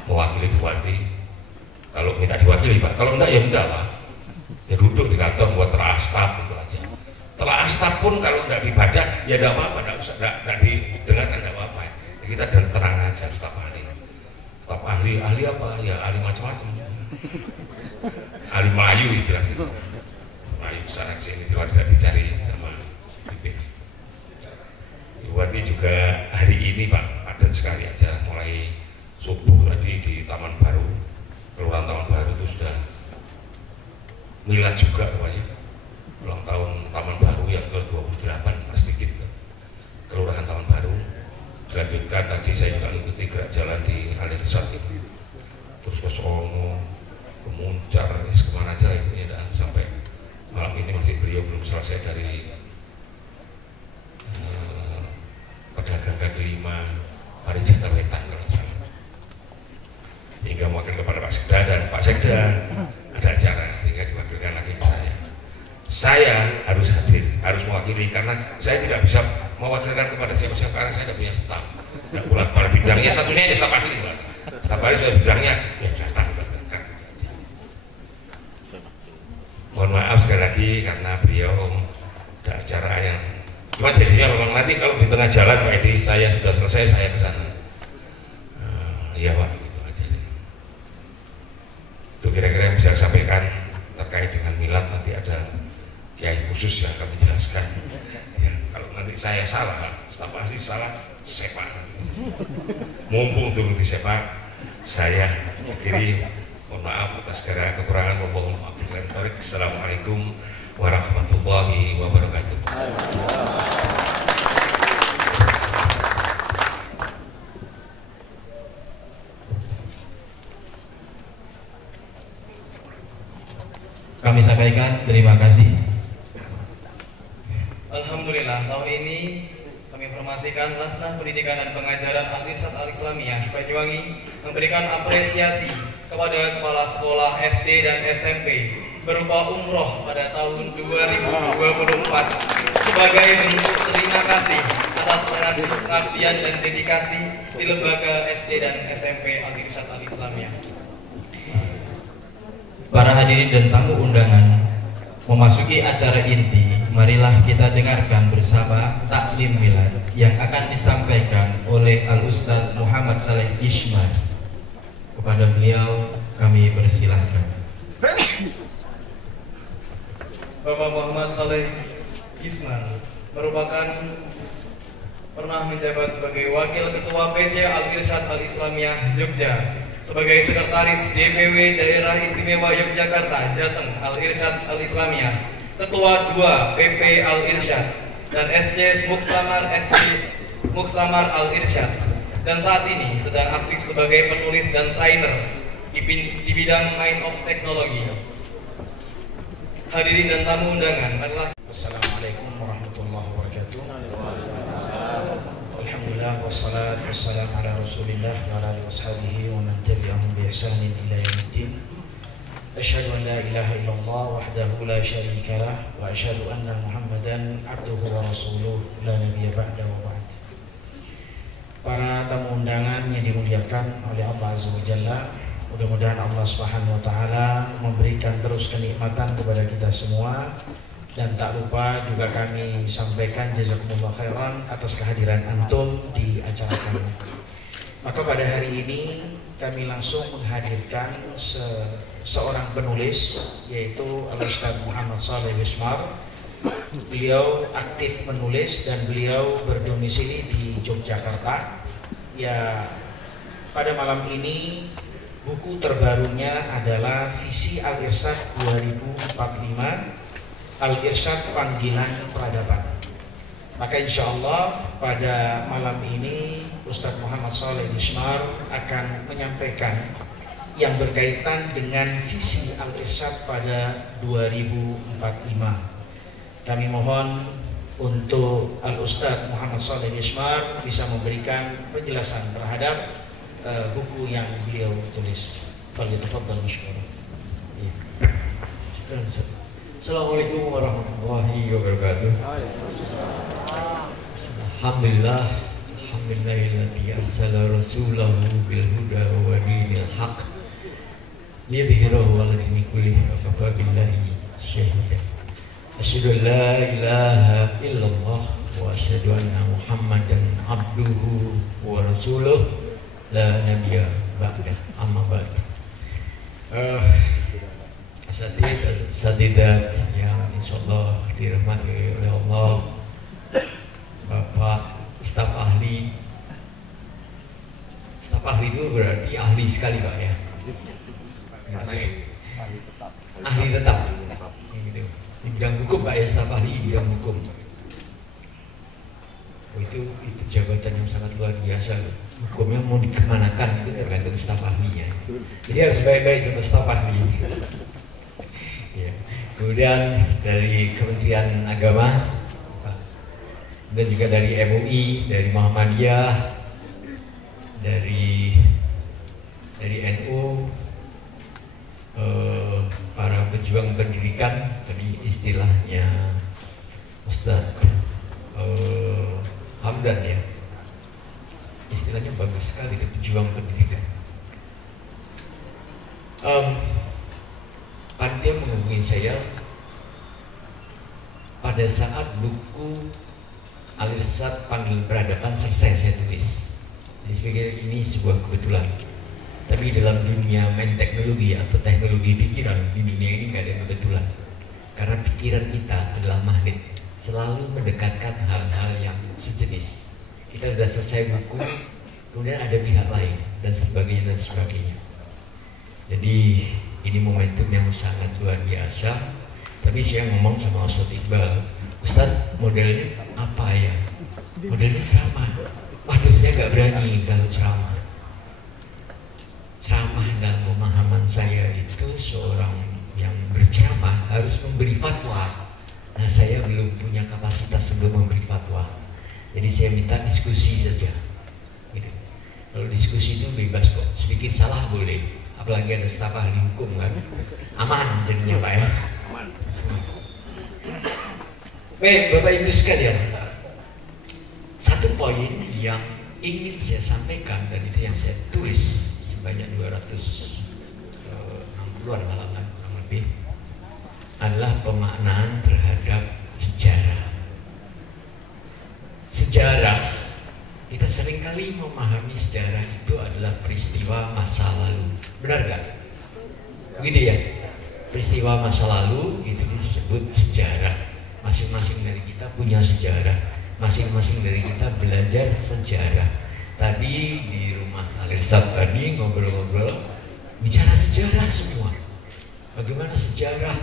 mewakili bupati. Kalau minta diwakili Pak, kalau enggak ya enggak Pak. Ya duduk di kantor buat telah staf itu aja. Telah staf pun kalau enggak dibaca ya enggak apa-apa, enggak didengarkan enggak apa-apa. Ya, kita tenang aja staf ahli. Staf ahli apa? Ya ahli macam-macam. Ahli Melayu jelas itu. Melayu sana sini tidak dicari sama BP. Bupati juga hari ini Pak padat sekali aja, mulai subuh tadi di Taman Baru, Kelurahan Taman Baru itu sudah milad juga Pak ya. Ulang tahun Taman Baru yang ke-28 Mas Dikit Kelurahan Taman Baru. Dilanjutkan tadi saya juga ikuti gerak jalan di Al-Irsyad itu. Terus ke Songo, ke Muncar, kemana aja itu ya, sampai malam ini masih beliau belum selesai dari pedagang kaki 5 Parijata Wetan kalau salah. Sehingga mewakil kepada Pak Sekda dan Pak Sekda ada acara sehingga diwakilkan lagi ke saya. Saya harus hadir, harus mewakili karena saya tidak bisa mewakilkan kepada siapa-siapa karena saya tidak punya staf. Tidak pula pada bidangnya satunya aja staf ahli. Staf ahli sudah bidangnya ya datang. Mohon maaf sekali lagi karena beliau ada acara yang cuma jadinya memang nanti kalau di tengah jalan Pak Edi saya sudah selesai saya ke sana. Iya Pak, gitu aja. Itu kira-kira yang bisa saya sampaikan terkait dengan milad. Nanti ada kiai khusus yang akan menjelaskan. Ya, kalau nanti saya salah, staf ahli salah, sepak. Mumpung turun di sepak, saya akhiri. Mohon maaf atas segala kekurangan. Mohon maaf. Assalamualaikum warahmatullahi wabarakatuh. Kami sampaikan terima kasih. Alhamdulillah, tahun ini kami informasikan Lasnah Pendidikan dan Pengajaran Al-Irsyad Al-Islamiyah Banyuwangi memberikan apresiasi kepada kepala sekolah SD dan SMP berupa umroh pada tahun 2024 sebagai bentuk terima kasih atas pengabdian dan dedikasi di lembaga SD dan SMP Al-Irsyad Al-Islamiyah. Para hadirin dan tamu undangan, memasuki acara inti, marilah kita dengarkan bersama taklim milad yang akan disampaikan oleh Al-Ustadz Muhammad Saleh Ishman. Kepada beliau kami persilahkan. Bapak Muhammad Saleh Ishman merupakan pernah menjabat sebagai Wakil Ketua PC Al-Irsyad Al-Islamiyah Jogja, sebagai Sekretaris DPW Daerah Istimewa Yogyakarta Jateng Al-Irsyad Al-Islamiyah, Ketua 2 PP Al-Irsyad, dan SC Muktamar Al-Irsyad, dan saat ini sedang aktif sebagai penulis dan trainer di bidang Mind of Technology. Hadirin dan tamu undangan, marilah. Assalamualaikum warahmatullahi wabarakatuh. Alhamdulillah wassalatu wassalamu ala Rasulillah wa ala alihi washabihi wa man tabi'ahum bi ihsanin ila yaumiddin. Asyhadu an la ilaha illallah wahdahu la syarika lah wa asyhadu anna Muhammadan abduhu wa rasuluh la nabiyya ba'da wa ba'd. Para tamu undangan yang dimuliakan oleh Allah Azza wa Jalla, mudah-mudahan Allah Subhanahu wa taala memberikan terus kenikmatan kepada kita semua. Dan tak lupa juga kami sampaikan jazakumullah khairan atas kehadiran antum di acara kami. Maka pada hari ini kami langsung menghadirkan seorang penulis, yaitu Al-Ustadz Muhammad Saleh Wismar. Beliau aktif menulis dan beliau berdomisili di Yogyakarta. Ya, pada malam ini buku terbarunya adalah Visi Al-Irsyad 2045, Al-Irsyad Panggilan Peradaban. Maka insya Allah pada malam ini Ustadz Muhammad Saleh Wismar akan menyampaikan yang berkaitan dengan Visi Al-Irsyad pada 2045. Kami mohon untuk Al-Ustadz Muhammad Saleh Wismar bisa memberikan penjelasan terhadap buku yang beliau tulis. Fadhil masykur. Assalamualaikum warahmatullahi wabarakatuh. Alhamdulillah, alhamdulillahilladzi arsala rasulahu bil huda wa dinil haqq liyudhhirahu 'ala dini kullihi wa kafa billahi shahida. Asyhadu an la ilaha illallah wa asyhadu anna Muhammadan abduhu wa rasuluh la nabiyya ba'dah, amma ba'd. Asatidat yang insyaallah dirahmati oleh Allah, Bapak staf ahli itu berarti ahli sekali Pak ya? Ahli tetap. Gitu. Di bidang hukum Pak ya, staf ahli di bidang hukum. Itu jabatan yang sangat luar biasa loh. Hukumnya mau dikemanakan itu tergantung staf ahlinya. Jadi harus baik-baik sama staf ahli. Ya. Kemudian dari Kementerian Agama, dan juga dari MUI, dari Muhammadiyah, dari NU, para pejuang pendidikan, tadi istilahnya Ustadz Hamdan ya, istilahnya bagus sekali, pejuang pendidikan. Panitia menghubungi saya pada saat buku Al-Irsyad Panggilan Peradaban selesai saya tulis. Jadi saya pikir ini sebuah kebetulan. Tapi dalam dunia main teknologi atau teknologi pikiran, di dunia ini nggak ada yang kebetulan. Karena pikiran kita adalah magnet, selalu mendekatkan hal-hal yang sejenis. Kita sudah selesai buku, kemudian ada pihak lain dan sebagainya dan sebagainya. Jadi ini momentum yang sangat luar biasa. Tapi saya ngomong sama Ustadz Iqbal, Ustadz modelnya apa ya? Modelnya ceramah. Waduh, saya nggak berani kalau ceramah. Ceramah dalam pemahaman saya itu seorang yang berceramah harus memberi fatwa. Nah, saya belum punya kapasitas untuk memberi fatwa. Jadi saya minta diskusi saja. Gitu. Kalau diskusi itu bebas kok. Sedikit salah boleh. Apalagi ada staf ahli hukum kan. Aman jadinya Pak ya. Baik, Bapak Ibu sekalian, satu poin yang ingin saya sampaikan dan itu yang saya tulis sebanyak 260-an halaman kurang lebih adalah pemaknaan terhadap sejarah. Sejarah, kita seringkali memahami sejarah itu adalah peristiwa masa lalu. Benar gak? Begitu ya? Peristiwa masa lalu itu disebut sejarah. Masing-masing dari kita punya sejarah, masing-masing dari kita belajar sejarah. Tadi di rumah Al-Irsyad tadi ngobrol-ngobrol, bicara sejarah semua. Bagaimana sejarah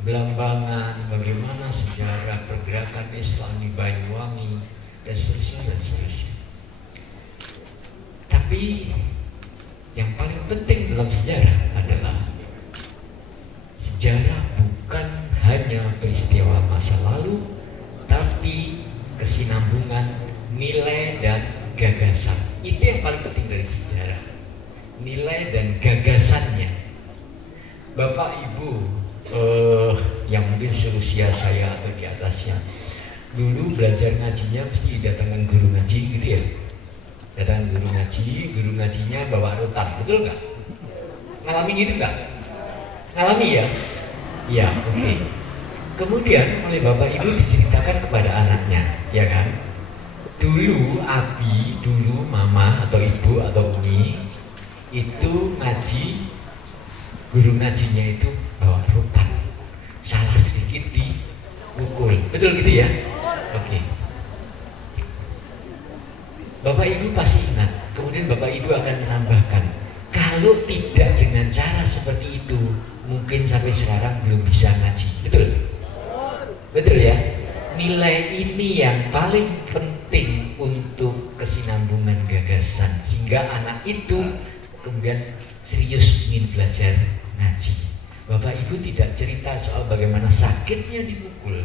Belambangan, bagaimana sejarah pergerakan Islam di Banyuwangi, dan seterusnya dan seterusnya. Tapi yang paling penting dalam sejarah adalah sejarah bukan hanya peristiwa masa lalu, tapi kesinambungan nilai dan gagasan. Itu yang paling penting dari sejarah, nilai dan gagasannya. Bapak Ibu yang mungkin seusia saya atau di atasnya, dulu belajar ngajinya mesti didatangkan guru ngaji gitu ya. Datang guru ngajinya bawa rotan, betul nggak? Ngalami gitu nggak? Ngalami ya? Ya, oke. Kemudian oleh Bapak Ibu diceritakan kepada anaknya, ya kan? Dulu Abi, dulu Mama atau Ibu itu ngaji, guru ngajinya itu bawa rotan, salah sedikit dipukul, betul gitu ya? Oke. Bapak Ibu pasti ingat, kemudian Bapak Ibu akan menambahkan, kalau tidak dengan cara seperti itu, mungkin sampai sekarang belum bisa ngaji, betul? Betul ya? Nilai ini yang paling penting untuk kesinambungan gagasan, sehingga anak itu kemudian serius ingin belajar ngaji. Bapak Ibu tidak cerita soal bagaimana sakitnya dipukul,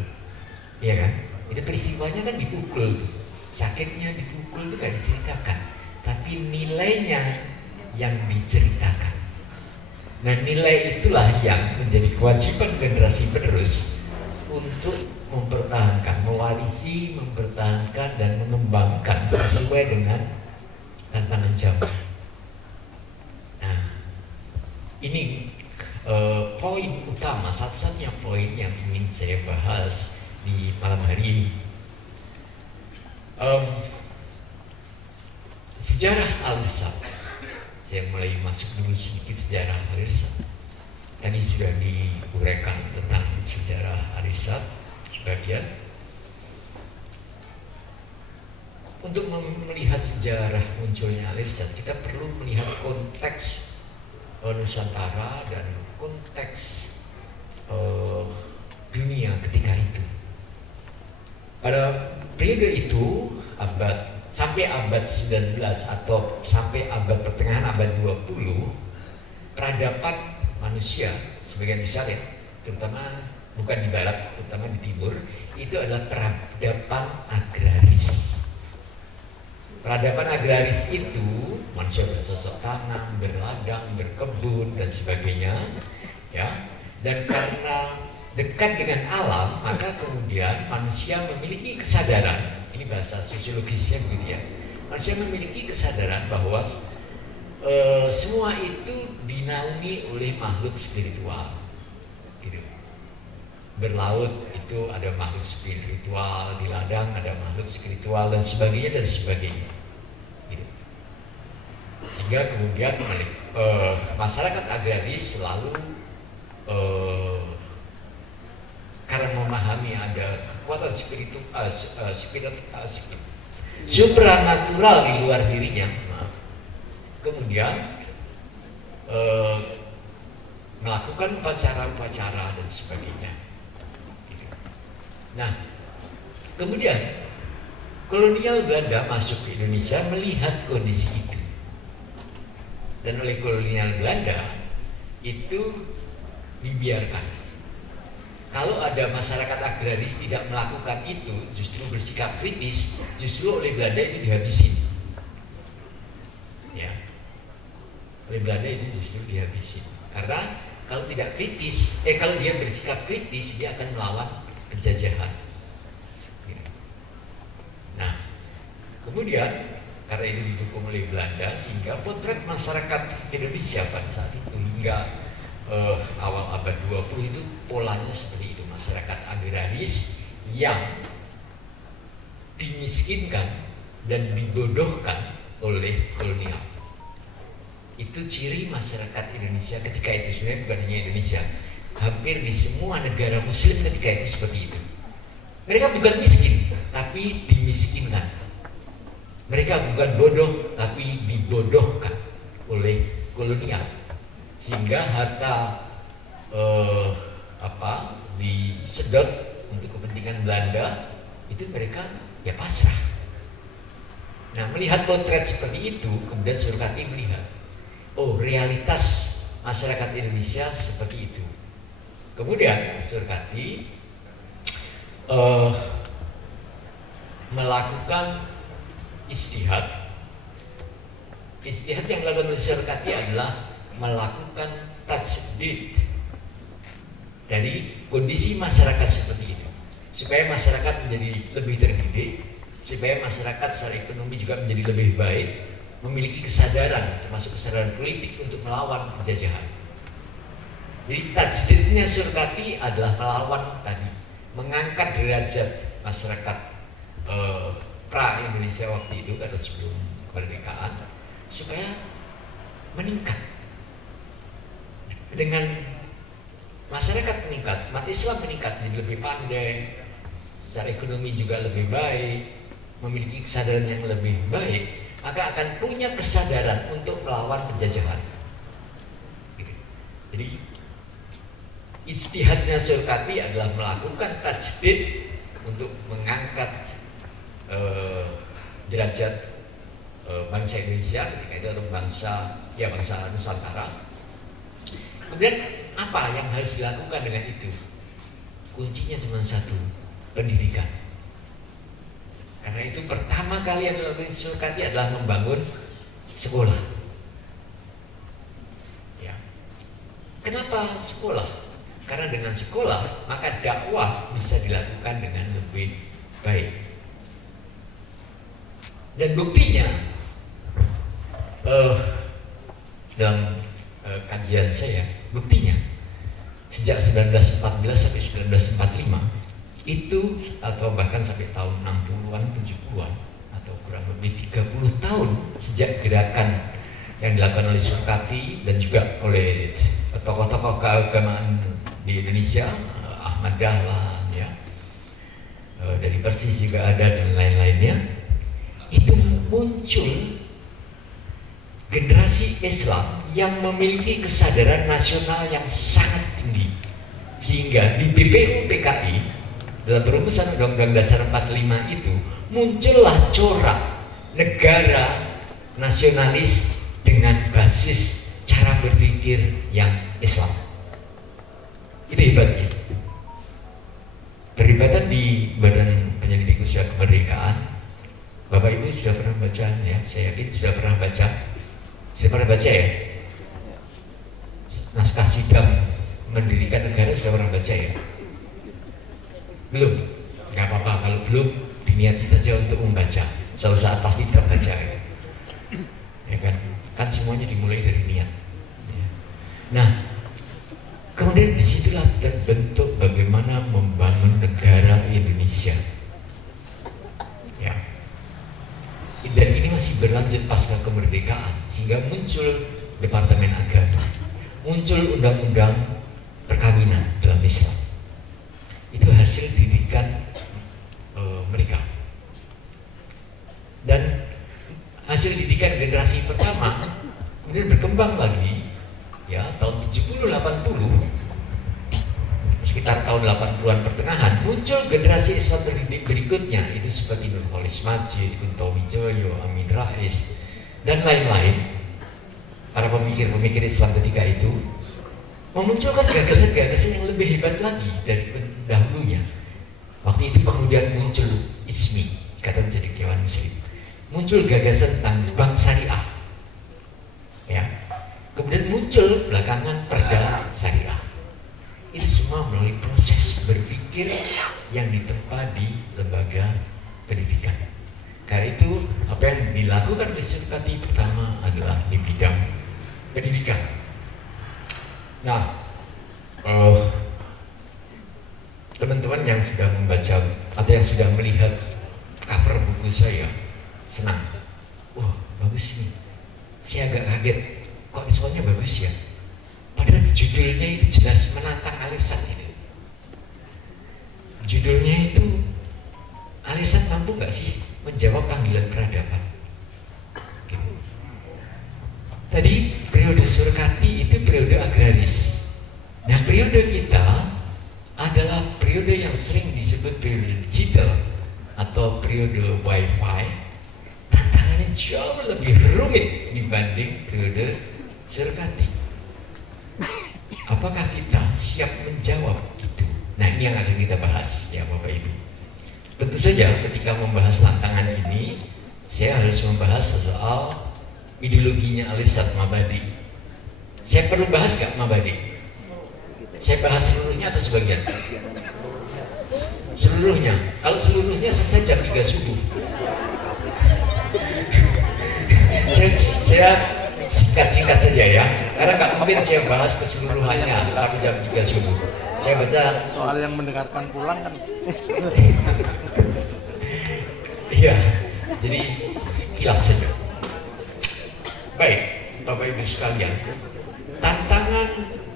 ya kan? Itu peristiwanya kan dipukul tuh, sakitnya dipukul itu kan diceritakan, tapi nilainya yang diceritakan. Nah, nilai itulah yang menjadi kewajiban generasi penerus untuk mempertahankan, mewarisi, mempertahankan dan mengembangkan sesuai dengan tantangan zaman. Nah, ini poin utama, satu-satunya poin yang ingin saya bahas di malam hari ini. Sejarah Al-Irsad. Saya mulai masuk dulu sedikit sejarah Al-Irsad. Tadi sudah diuraikan tentang sejarah Al-Irsad sebagian. Untuk melihat sejarah munculnya Al-Irsad, kita perlu melihat konteks Nusantara dan konteks dunia ketika itu. Pada periode itu, sampai abad 19 atau sampai abad pertengahan abad 20, peradaban manusia sebagian besar ya, terutama bukan di barat, terutama di timur, itu adalah peradaban agraris. Peradaban agraris itu manusia bercocok tanam, berladang, berkebun dan sebagainya, ya. Dan karena dekat dengan alam, maka kemudian manusia memiliki kesadaran. Ini bahasa sosiologisnya begitu ya. Manusia memiliki kesadaran bahwa semua itu dinaungi oleh makhluk spiritual. Gitu. Berlaut itu ada makhluk spiritual, di ladang ada makhluk spiritual dan sebagainya dan sebagainya. Gitu. Sehingga kemudian masyarakat agraris selalu karena memahami ada kekuatan supranatural di luar dirinya, kemudian melakukan upacara-upacara dan sebagainya. Nah, kemudian kolonial Belanda masuk ke Indonesia melihat kondisi itu, dan oleh kolonial Belanda itu dibiarkan. Kalau ada masyarakat agraris tidak melakukan itu, justru bersikap kritis, justru oleh Belanda itu dihabisin. Ya, oleh Belanda itu justru dihabisin. Karena kalau tidak kritis, kalau dia bersikap kritis, dia akan melawan penjajahan. Nah, kemudian karena itu didukung oleh Belanda, sehingga potret masyarakat Indonesia pada saat itu hingga awal abad 20 itu polanya seperti itu, masyarakat agraris yang dimiskinkan dan dibodohkan oleh kolonial. Itu ciri masyarakat Indonesia ketika itu, sebenarnya bukan hanya Indonesia, hampir di semua negara muslim ketika itu seperti itu. Mereka bukan miskin, tapi dimiskinkan. Mereka bukan bodoh, tapi dibodohkan oleh kolonial. Sehingga harta disedot untuk kepentingan Belanda, itu mereka ya pasrah. Nah, melihat potret seperti itu, kemudian Surkati melihat, oh, realitas masyarakat Indonesia seperti itu. Kemudian Surkati melakukan istihad. Istihad yang dilakukan oleh Surkati adalah melakukan tajdid dari kondisi masyarakat seperti itu, supaya masyarakat menjadi lebih terdidik, supaya masyarakat secara ekonomi juga menjadi lebih baik, memiliki kesadaran, termasuk kesadaran politik untuk melawan penjajahan. Jadi tajdidnya Surkati adalah melawan tadi, mengangkat derajat masyarakat pra Indonesia waktu itu, atau sebelum kemerdekaan, supaya meningkat. Dengan masyarakat meningkat, umat Islam meningkat, jadi lebih pandai, secara ekonomi juga lebih baik, memiliki kesadaran yang lebih baik, maka akan punya kesadaran untuk melawan penjajahan. Jadi ijtihadnya Sulkati adalah melakukan tajdid untuk mengangkat derajat bangsa Indonesia ketika itu, atau bangsa Nusantara. Kemudian apa yang harus dilakukan dengan itu? Kuncinya cuma satu, pendidikan. Karena itu pertama kali yang dilakukan Sulkati adalah membangun sekolah. Ya. Kenapa sekolah? Karena dengan sekolah maka dakwah bisa dilakukan dengan lebih baik. Dan buktinya dalam kajian saya, buktinya sejak 1914 sampai 1945 itu, atau bahkan sampai tahun 60-an, 70-an, atau kurang lebih 30 tahun sejak gerakan yang dilakukan oleh Sulkati dan juga oleh tokoh-tokoh keagamaan di Indonesia, Ahmad Dahlan, ya, dari Persis juga ada, dan lain-lainnya, itu muncul generasi Islam yang memiliki kesadaran nasional yang sangat tinggi, sehingga di BPU PKI dalam perumusan Undang-Undang Dasar 45 itu muncullah corak negara nasionalis dengan basis cara berpikir yang Islam. Itu hebatnya. Perlibatan di Badan Penyelidik Usaha Kemerdekaan, Bapak Ibu sudah pernah baca, ya, saya yakin sudah pernah baca. Sudah pernah baca, ya? Naskah Sidang Mendirikan Negara sudah pernah baca, ya? Belum? Nggak apa-apa, kalau belum diniati saja untuk membaca. Suatu saat pasti terbaca, ya. Ya kan? Kan semuanya dimulai dari niat, ya. Nah, kemudian disitulah terbentuk bagaimana membangun negara Indonesia, ya. Dan ini masih berlanjut pasca kemerdekaan, sehingga muncul Departemen Agama, muncul undang-undang perkawinan dalam Islam. Itu hasil didikan mereka. Dan hasil didikan generasi pertama kemudian berkembang lagi, ya, tahun 70-80, sekitar tahun 80-an pertengahan muncul generasi Islam terdidik berikutnya, itu seperti Nurholis Majid, Kunto Wijoyo, Amin Rais, dan lain-lain. Para pemikir-pemikir Islam ketika itu memunculkan gagasan-gagasan yang lebih hebat lagi dari pendahulunya. Waktu itu kemudian muncul ISMI, Ikatan Cendekiawan Muslim, muncul gagasan tentang bank syariah, ya. Kemudian muncul belakangan perda syariah. Ini semua melalui proses berpikir yang ditempa di lembaga pendidikan. Karena itu apa yang dilakukan oleh Sulkati pertama adalah di bidang pendidikan. Nah, teman-teman yang sudah membaca atau yang sudah melihat cover buku saya senang. Wah, bagus ini. Saya agak kaget, kok soalnya bagus ya? Padahal judulnya itu jelas menantang Alirsat itu. Judulnya itu, Alirsat mampu nggak sih menjawab panggilan peradaban? Gitu. Tadi periode Sulkati itu periode agraris. Nah, periode kita adalah periode yang sering disebut periode digital atau periode wifi. Tantangannya jauh lebih rumit dibanding periode Sulkati. Apakah kita siap menjawab itu? Nah, ini yang akan kita bahas, ya Bapak Ibu. Tentu saja ketika membahas tantangan ini, saya harus membahas soal ideologinya Alirsat Mabadi. Saya perlu bahas gak Mabadi? Saya bahas seluruhnya atau sebagian? Seluruhnya. Kalau seluruhnya selesai jam 3 subuh. Saya singkat-singkat saja ya, karena nggak mungkin saya bahas keseluruhannya sampai jam 3 subuh. Saya baca soal yang mendengarkan pulang kan. Iya, jadi sekilas saja. Baik, Bapak Ibu sekalian, tantangan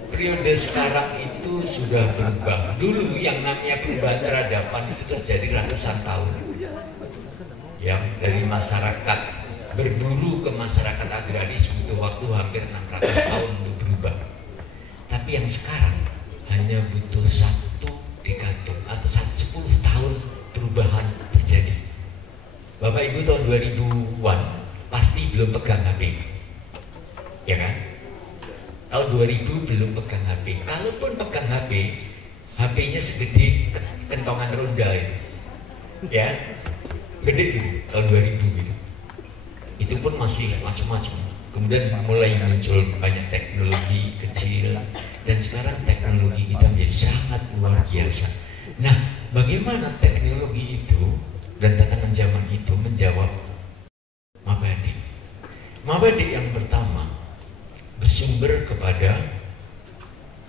periode sekarang itu sudah berubah. Dulu yang namanya perubahan peradaban itu terjadi ratusan tahun. Yang dari masyarakat berburu ke masyarakat agraris butuh waktu hampir 600 tahun untuk berubah. Tapi yang sekarang hanya butuh 1 dekade atau 10 tahun perubahan terjadi. Bapak Ibu tahun 2000-an pasti belum pegang HP, ya kan? Tahun 2000 belum pegang HP. Kalaupun pegang HP, HP-nya segede kentongan ronda itu, ya, gede gitu. Tahun 2000 gitu. Itu pun masih macam-macam. Kemudian mulai muncul banyak teknologi kecil, dan sekarang teknologi kita menjadi sangat luar biasa. Nah, bagaimana teknologi itu dan tantangan zaman itu menjawab mabadi? Mabadi yang pertama bersumber kepada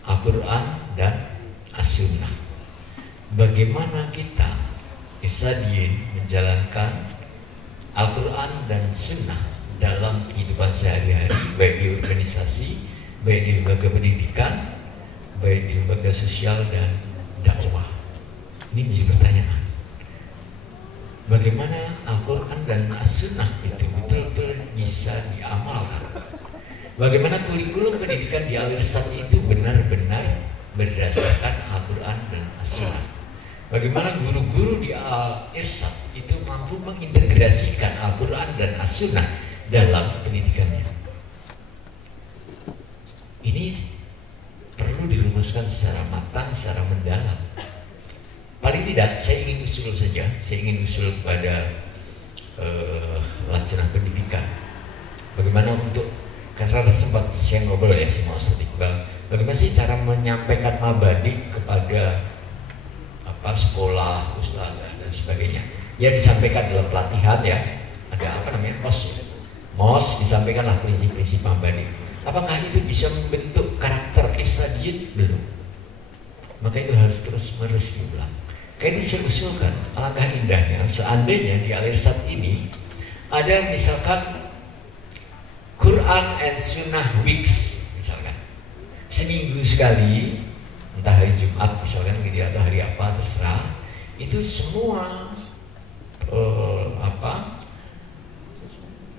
Al-Quran dan As-Sunnah. Bagaimana kita Irsadiyin menjalankan Al-Quran dan Sunnah dalam kehidupan sehari-hari, baik di organisasi, baik di lembaga pendidikan, baik di lembaga sosial dan dakwah. Ini menjadi pertanyaan. Bagaimana Al-Quran dan As-Sunnah itu betul-betul bisa diamalkan? Bagaimana kurikulum pendidikan di Al-Irsad itu benar-benar berdasarkan Al-Quran dan As-Sunnah? Bagaimana guru-guru di Al-Irsad itu mampu mengintegrasikan Al-Quran dan As-Sunnah dalam pendidikannya? Ini perlu dirumuskan secara matang, secara mendalam. Paling tidak, saya ingin usul saja. Saya ingin usul kepada laksana pendidikan. Bagaimana untuk, karena sempat saya ngobrol ya sama Ustaz Iqbal, bagaimana sih cara menyampaikan mabadi kepada sekolah, ustaz dan sebagainya? Ya disampaikan dalam pelatihan ya, ada apa namanya, MOS disampaikanlah prinsip-prinsip mabadi. Apakah itu bisa membentuk karakter Irsadiyin? Belum. Maka itu harus terus-menerus diulang. Kayak ini saya usulkan, alangkah indahnya seandainya di Al-Irsad ini ada misalkan Quran and Sunnah Weeks, misalkan seminggu sekali, entah hari Jumat misalkan gitu atau hari apa terserah, itu semua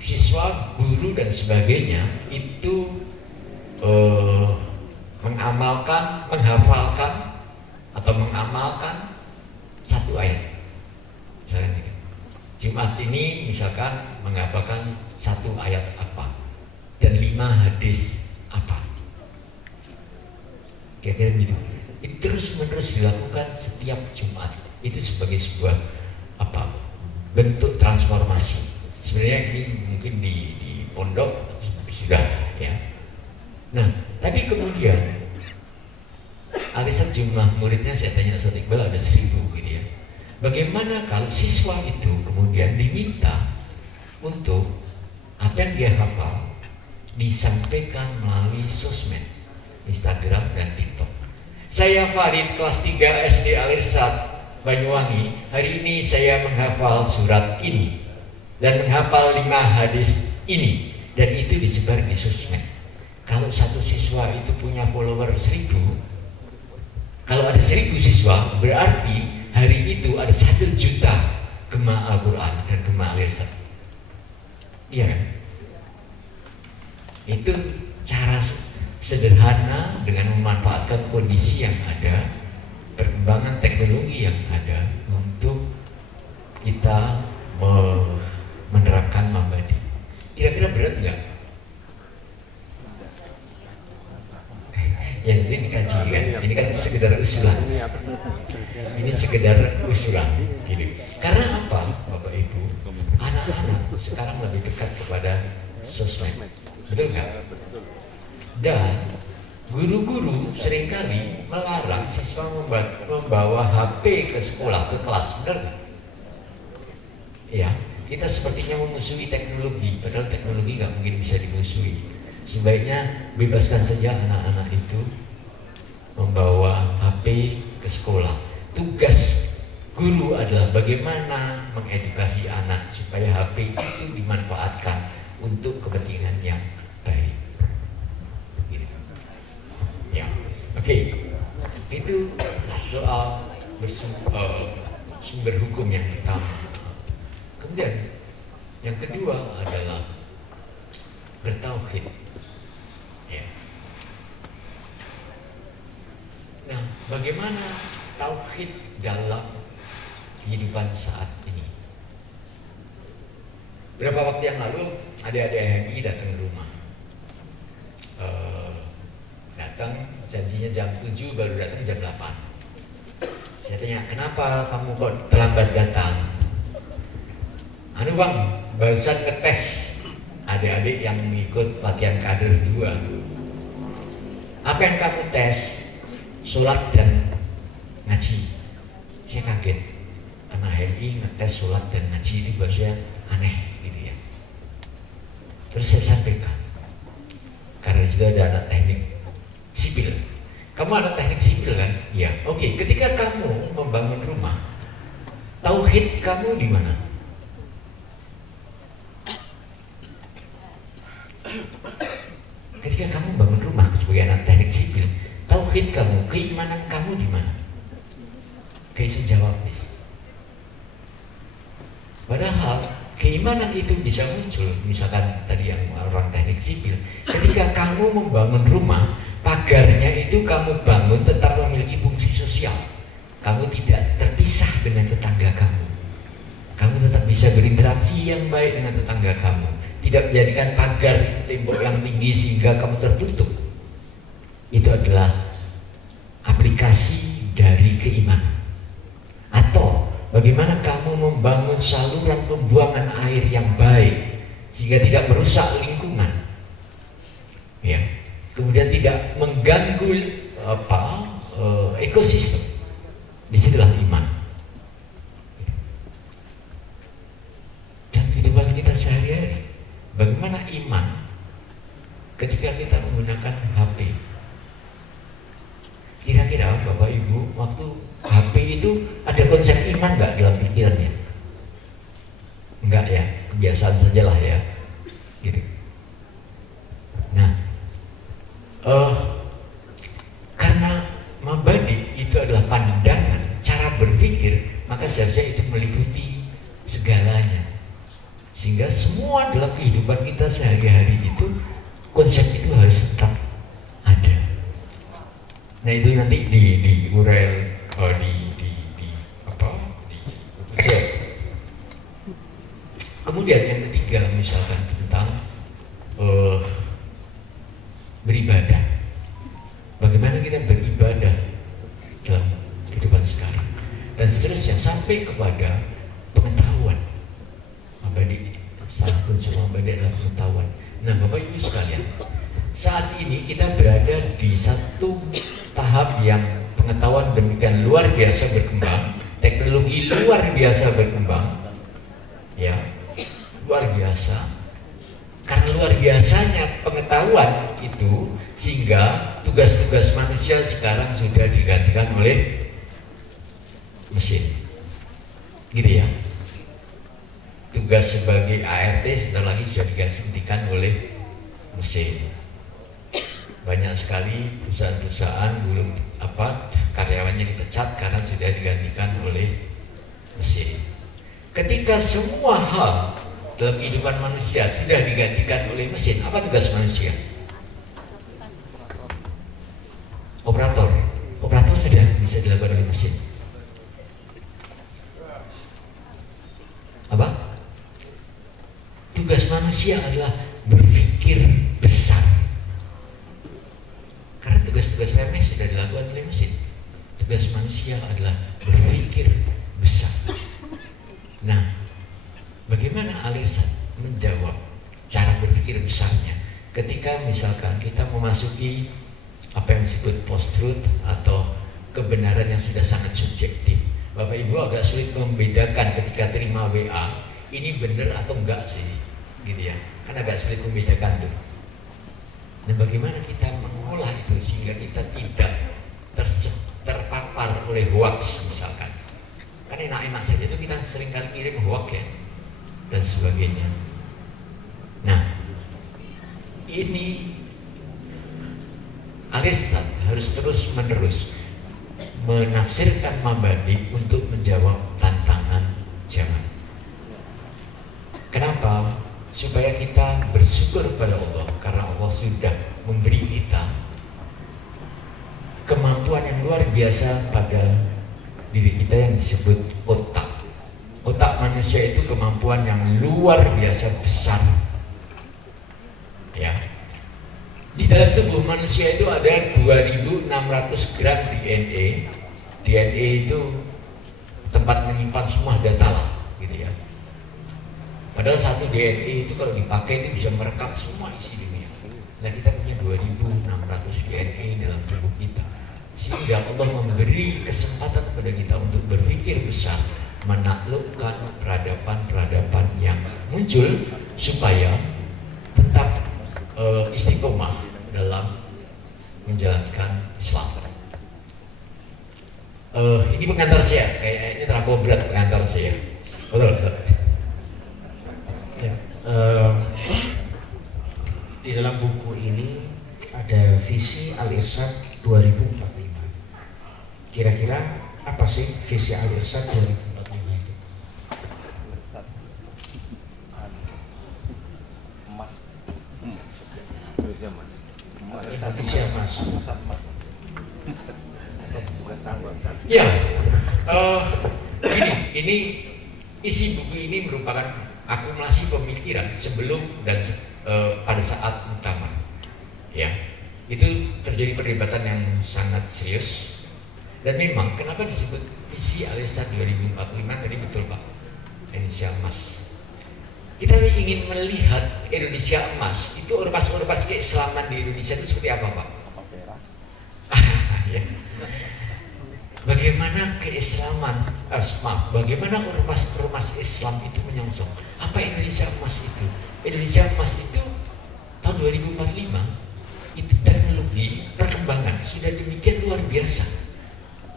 siswa, guru dan sebagainya itu mengamalkan, menghafalkan atau mengamalkan satu ayat. Misalkan gitu. Jumat ini misalkan menghafalkan satu ayat apa dan 5 hadis apa. Kira-kira gitu. Itu terus-menerus dilakukan setiap Jumat. Itu sebagai sebuah bentuk transformasi. Sebenarnya ini mungkin di pondok sudah ya. Nah, tapi kemudian Al-Irsad jumlah muridnya saya tanya Ustaz Iqbal ada 1000 gitu ya. Bagaimana kalau siswa itu kemudian diminta untuk apa yang dia hafal disampaikan melalui sosmed, Instagram dan TikTok. Saya Farid kelas 3 SD Al-Irsad Banyuwangi, hari ini saya menghafal surat ini dan menghafal 5 hadis ini, dan itu disebar di sosmed. Kalau satu siswa itu punya follower 1000, kalau ada 1000 siswa, berarti hari itu ada 1 juta gema Al-Quran dan gema Al-Irsad. Iya kan? Itu cara sederhana dengan memanfaatkan kondisi yang ada, perkembangan teknologi yang ada untuk kita menerapkan mabadi. Kira-kira berat nggak? Ya ini dikaji kan, ini kan sekedar usulan. Ini sekedar usulan. Gitu. Karena apa, Bapak Ibu? Anak-anak sekarang lebih dekat kepada sosmed, betul nggak? Dan guru-guru seringkali melarang siswa membawa HP ke sekolah, ke kelas, benar nggak? Ya, kita sepertinya memusuhi teknologi, padahal teknologi nggak mungkin bisa dimusuhi. Sebaiknya bebaskan saja anak-anak itu membawa HP ke sekolah. Tugas guru adalah bagaimana mengedukasi anak supaya HP itu dimanfaatkan untuk kepentingan yang baik. sumber hukum yang pertama. Kemudian yang kedua adalah bertauhid. Ya. Nah, bagaimana tauhid dalam kehidupan saat ini? Berapa waktu yang lalu adik-adik HMI datang ke rumah, datang janjinya jam 7, baru datang jam 8. Saya tanya, kenapa kamu kok terlambat datang? Anu bang, barusan ngetes adik-adik yang mengikut latihan kader 2. Apa yang kamu tes? Sholat dan ngaji. Saya kaget, anak HMI ngetes sholat dan ngaji itu buat saya aneh gitu ya. Terus saya sampaikan, karena disitu ada anak teknik sipil. Kamu anak teknik sipil kan? Ya. Oke. Ketika kamu membangun rumah, tauhid kamu di mana? Ketika kamu bangun rumah sebagai anak teknik sipil, tauhid kamu, keimanan kamu di mana? Kayak saya jawab, Miss. Padahal keimanan itu bisa muncul, misalkan tadi yang orang teknik sipil, ketika kamu membangun rumah, pagarnya itu kamu bangun tetap memiliki fungsi sosial. Kamu tidak terpisah dengan tetangga kamu. Kamu tetap bisa berinteraksi yang baik dengan tetangga kamu. Tidak menjadikan pagar itu tembok yang tinggi sehingga kamu tertutup. Itu adalah aplikasi dari keimanan. Atau bagaimana kamu membangun saluran pembuangan air yang baik sehingga tidak merusak lingkungan, ya. Kemudian tidak mengganggu ekosistem. Disitulah iman. Dan kehidupan kita sehari-hari, bagaimana iman ketika kita menggunakan HP? Kira-kira Bapak Ibu, waktu HP itu ada konsep iman nggak dalam pikirannya? Enggak ya, kebiasaan sajalah ya, gitu. Nah, karena mabadi itu adalah pandangan, cara berpikir, maka seharusnya itu meliputi segalanya. Sehingga semua dalam kehidupan kita sehari-hari itu, konsep itu harus tetap ada. Nah itu nanti di URL Kemudian yang ketiga misalkan tentang beribadah. Bagaimana kita beribadah dalam kehidupan sekarang dan seterusnya sampai kepada pengetahuan. Abadi santun sama abadi adalah pengetahuan. Nah Bapak Ibu sekalian, saat ini kita berada di satu tahap yang pengetahuan demikian luar biasa berkembang, teknologi luar biasa berkembang, ya, luar biasa. Karena luar biasanya pengetahuan itu, sehingga tugas-tugas manusia sekarang sudah digantikan oleh mesin, gitu ya. Tugas sebagai ART sebentar lagi sudah digantikan oleh mesin. Banyak sekali perusahaan-perusahaan belum karyawannya dipecat karena sudah digantikan oleh mesin. Ketika semua hal dalam kehidupan manusia sudah digantikan oleh mesin, apa tugas manusia? Operator sudah bisa dilakukan oleh mesin. Apa? Tugas manusia adalah berpikir besar. Karena tugas-tugas remeh sudah dilakukan oleh mesin. Tugas manusia adalah berpikir besar. Nah, bagaimana Alirsat menjawab cara berpikir besarnya ketika misalkan kita memasuki apa yang disebut post-truth atau kebenaran yang sudah sangat subjektif. Bapak Ibu agak sulit membedakan ketika terima WA, ini benar atau enggak sih, gitu ya. Kan agak sulit membedakan tuh. Nah, bagaimana kita mengolah itu sehingga kita tidak terpapar oleh hoax misalkan. Kan enak-enak saja itu kita seringkali kirim hoax ya dan sebagainya. Nah, ini Alirsat harus terus menerus menafsirkan mabadi untuk menjawab tantangan zaman. Kenapa? Supaya kita bersyukur pada Allah, karena Allah sudah memberi kita kemampuan yang luar biasa pada diri kita yang disebut otak. Otak manusia itu kemampuan yang luar biasa besar. Ya. Di dalam tubuh manusia itu ada 2.600 gram DNA. DNA itu tempat menyimpan semua data lah, gitu ya. Padahal satu DNA itu kalau dipakai itu bisa merekam semua isi dunia. Nah, kita punya 2.600 DNA dalam tubuh kita. Sehingga Allah memberi kesempatan kepada kita untuk berpikir besar, menaklukkan peradaban-peradaban yang muncul supaya tetap istiqomah dalam menjalankan Islam. Ini pengantar saya, kayaknya terlalu berat pengantar saya. Betul, Ustaz? Ya, di dalam buku ini ada visi Al-Irsyad 2045. Kira-kira apa sih visi Al-Irsyad 2045 itu? Visi emas. Ya, ini isi buku ini merupakan akumulasi pemikiran sebelum dan pada saat muktamar. Ya, itu terjadi perdebatan yang sangat serius. Dan memang kenapa disebut visi Al-Irsyad 2045 tadi betul Pak, Indonesia emas. Kita ingin melihat Indonesia emas, itu ormas-ormas keislaman di Indonesia itu seperti apa Pak? Ya. Bagaimana keislaman, bagaimana ormas-ormas Islam itu menyongsong? Apa Indonesia emas itu? Indonesia emas itu tahun 2045 itu teknologi perkembangan sudah demikian luar biasa.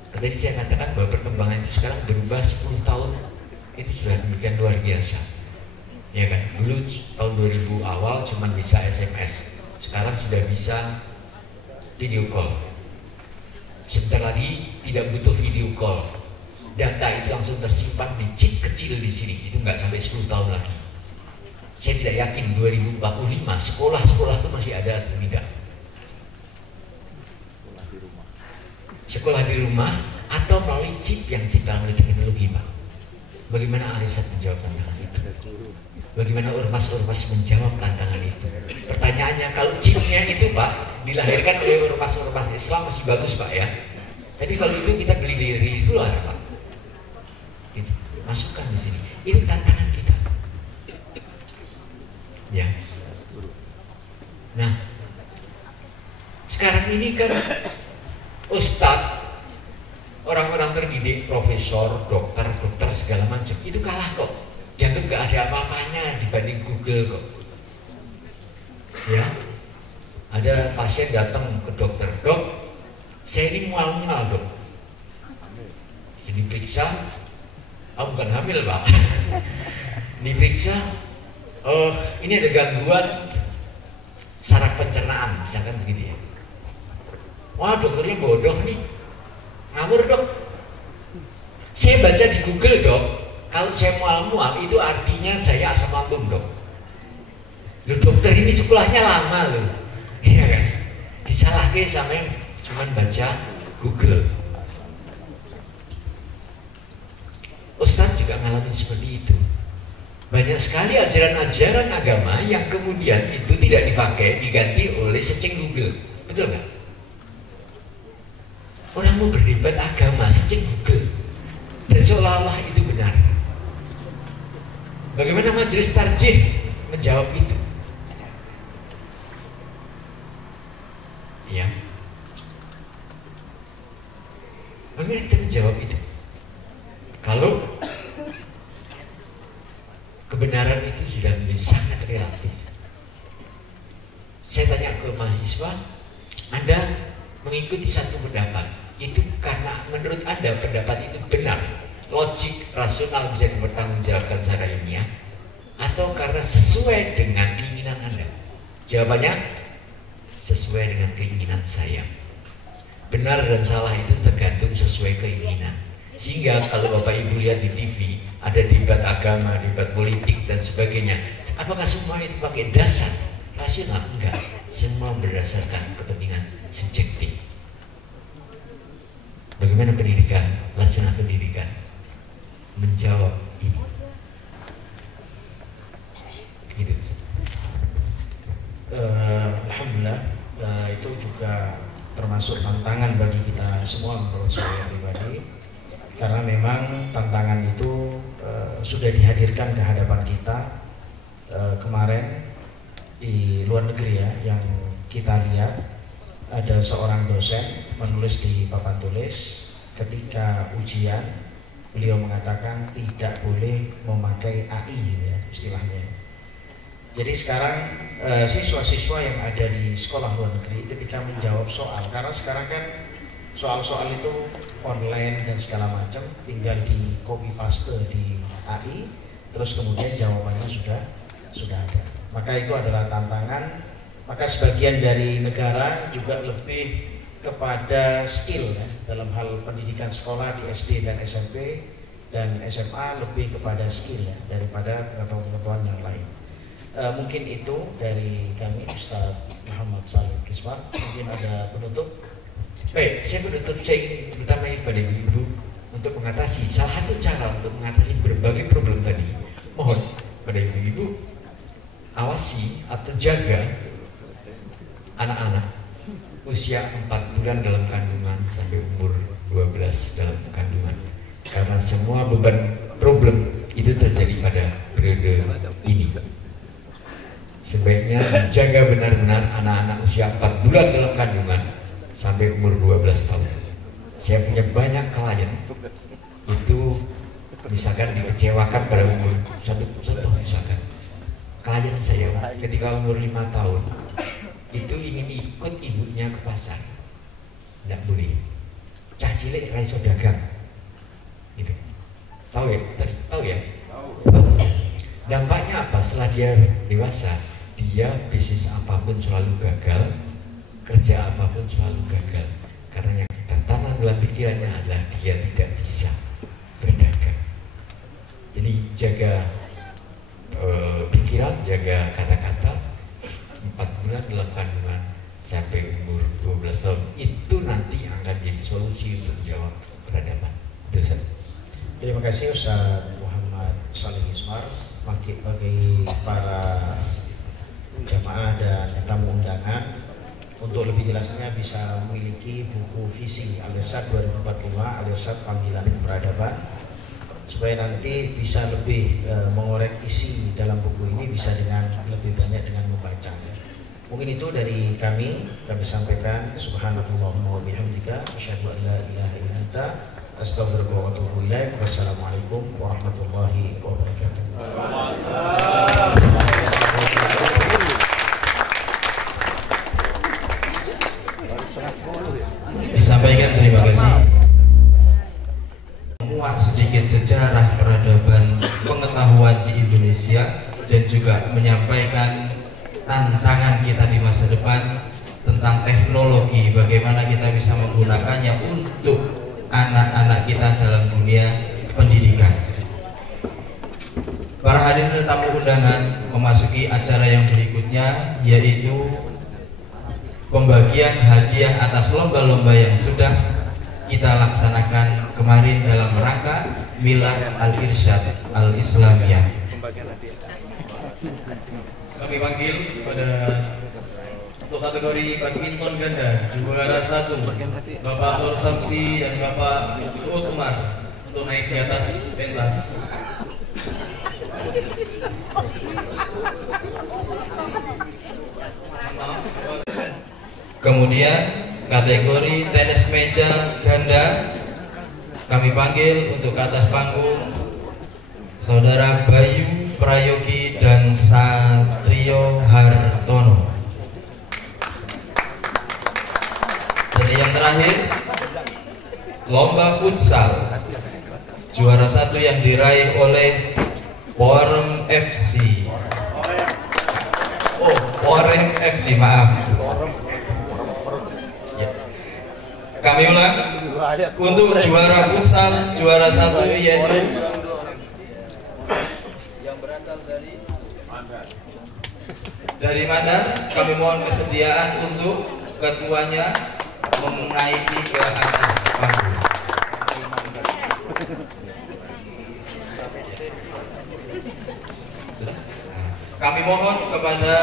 Tadi saya katakan bahwa perkembangan itu sekarang berubah 10 tahun itu sudah demikian luar biasa. Ya kan, dulu tahun 2000 awal cuma bisa SMS, sekarang sudah bisa video call. Sebentar lagi tidak butuh video call, data itu langsung tersimpan di chip kecil di sini, itu nggak sampai 10 tahun lagi. Saya tidak yakin 2045 sekolah-sekolah itu masih ada atau tidak. Sekolah di rumah atau melalui chip yang diciptakan oleh teknologi Pak. Bagaimana Al-Irsyad menjawab tantangan itu? Bagaimana ormas-ormas menjawab tantangan itu? Pertanyaannya, kalau chipnya itu Pak dilahirkan oleh ormas-ormas Islam masih bagus Pak ya. Tapi kalau itu kita beli dari luar Pak, itu masukkan di sini. Itu tantangan kita. Ya. Nah, sekarang ini kan Ustadz, orang-orang terdidik, profesor, dokter segala macam itu kalah kok. Dianggap gak ada apa-apanya dibanding Google kok. Ya, ada pasien datang ke dokter, dok, saya ini mual-mual dok. Jadi diperiksa, bukan hamil Pak. Diperiksa, ini ada gangguan saraf pencernaan, misalkan begitu ya. Wah, dokternya bodoh nih, ngawur dok. Saya baca di Google dok, kalau saya mual-mual itu artinya saya asam lambung dok. Loh, dokter ini sekolahnya lama loh, iya kan? Disalahkan sama yang cuman baca Google. Ustadz juga ngalamin seperti itu. Banyak sekali ajaran-ajaran agama yang kemudian itu tidak dipakai, diganti oleh searching Google, betul nggak? Orang mau berdebat agama, searching Google, dan seolah-olah itu benar. Bagaimana majelis tarjih menjawab itu? Ya. Bagaimana kita menjawab itu? Kalau kebenaran itu sudah menjadi sangat relatif. Saya tanya ke mahasiswa, Anda mengikuti satu pendapat, itu karena menurut Anda pendapat itu benar, logik, rasional, bisa dipertanggungjawabkan secara ilmiah, atau karena sesuai dengan keinginan Anda? Jawabannya, sesuai dengan keinginan saya. benar dan salah itu tergantung sesuai keinginan. Sehingga kalau Bapak Ibu lihat di TV ada debat agama, debat politik dan sebagainya, apakah semua itu pakai dasar rasional? Enggak, semua berdasarkan kepentingan subjektif. Bagaimana pendidikan, laksana pendidikan menjawab ini? Gitu. Alhamdulillah, itu juga termasuk tantangan bagi kita semua menurut saya pribadi, karena memang tantangan itu sudah dihadirkan ke hadapan kita kemarin di luar negeri ya, yang kita lihat ada seorang dosen menulis di papan tulis ketika ujian, beliau mengatakan tidak boleh memakai AI ya, istilahnya. Jadi sekarang siswa-siswa yang ada di sekolah luar negeri ketika menjawab soal, karena sekarang kan soal-soal itu online dan segala macam, tinggal di copy paste di AI, terus kemudian jawabannya sudah ada. Maka itu adalah tantangan. Maka sebagian dari negara juga lebih kepada skill ya, dalam hal pendidikan sekolah di SD dan SMP dan SMA lebih kepada skill ya, daripada pengetahuan-pengetahuan yang lain. Mungkin itu dari kami, Ustaz Muhammad Salih Kisman. Mungkin ada penutup. Baik, saya penutup, saya ingin terutama kepada ibu-ibu untuk mengatasi salah satu cara untuk mengatasi berbagai problem tadi. Mohon pada ibu-ibu awasi atau jaga anak-anak usia 4 bulan dalam kandungan sampai umur 12 dalam kandungan, karena semua beban problem itu terjadi pada periode ini. Sebaiknya jaga benar-benar anak-anak usia 4 bulan dalam kandungan sampai umur 12 tahun. Saya punya banyak klien itu misalkan dikecewakan pada umur 1 tahun misalkan. Klien saya ketika umur 5 tahun itu ingin ikut ibunya ke pasar, tidak boleh. Cah cilik raiso dagang, gitu. Tahu ya? Tahu ya? Dampaknya apa? Setelah dia dewasa, dia bisnis apapun selalu gagal, kerja apapun selalu gagal, karena yang tertanam dalam pikirannya adalah dia tidak bisa berdagang. Jadi jaga pikiran, jaga kata-kata. 4 bulan dalam kandungan sampai umur 12 tahun itu nanti akan jadi solusi untuk menjawab peradaban. Terima kasih Ustaz Muhammad Salih Ismar. Bagi para jamaah dan tamu undangan, untuk lebih jelasnya bisa memiliki buku visi Al-Irsyad 2045, Al-Irsyad Panggilan Peradaban, supaya nanti bisa lebih mengorek isi dalam buku ini, bisa dengan lebih banyak dengan membaca. Mungkin itu dari kami sampaikan. Subhanallahumma wa bihamdika, asyhadu an la ilaha illa anta, astaghfiruka wa atubu ilaik. Wassalamualaikum warahmatullahi wabarakatuh. Disampaikan terima kasih. Muat sedikit sejarah peradaban pengetahuan di Indonesia dan juga menyampaikan tantangan kita di masa depan tentang teknologi, bagaimana kita bisa menggunakannya untuk anak-anak kita dalam dunia pendidikan. Para hadirin dan tamu undangan, memasuki acara yang berikutnya, yaitu pembagian hadiah atas lomba-lomba yang sudah kita laksanakan kemarin dalam rangka Milad Al-Irsyad Al-Islamiyah. Kami panggil pada untuk kategori badminton ganda juara 1 Bapak Nur Samsi dan Bapak Suud Umar untuk naik di atas pentas. Kemudian kategori tenis meja ganda kami panggil untuk ke atas panggung Saudara Bayu Prayogi dan Satrio Hartono. Dan yang terakhir, lomba futsal juara 1 yang diraih oleh Porem FC. Oh, Porem FC, maaf. Ya. Kami ulang. Untuk juara futsal juara 1 yaitu yang berasal dari Mandar. Kami mohon kesediaan untuk ketuanya menaiki ke atas panggung. Kami mohon kepada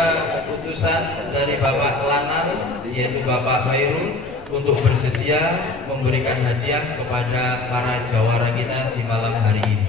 utusan dari Bapak Lanar, yaitu Bapak Khairul, untuk bersedia memberikan hadiah kepada para jawara kita di malam hari ini.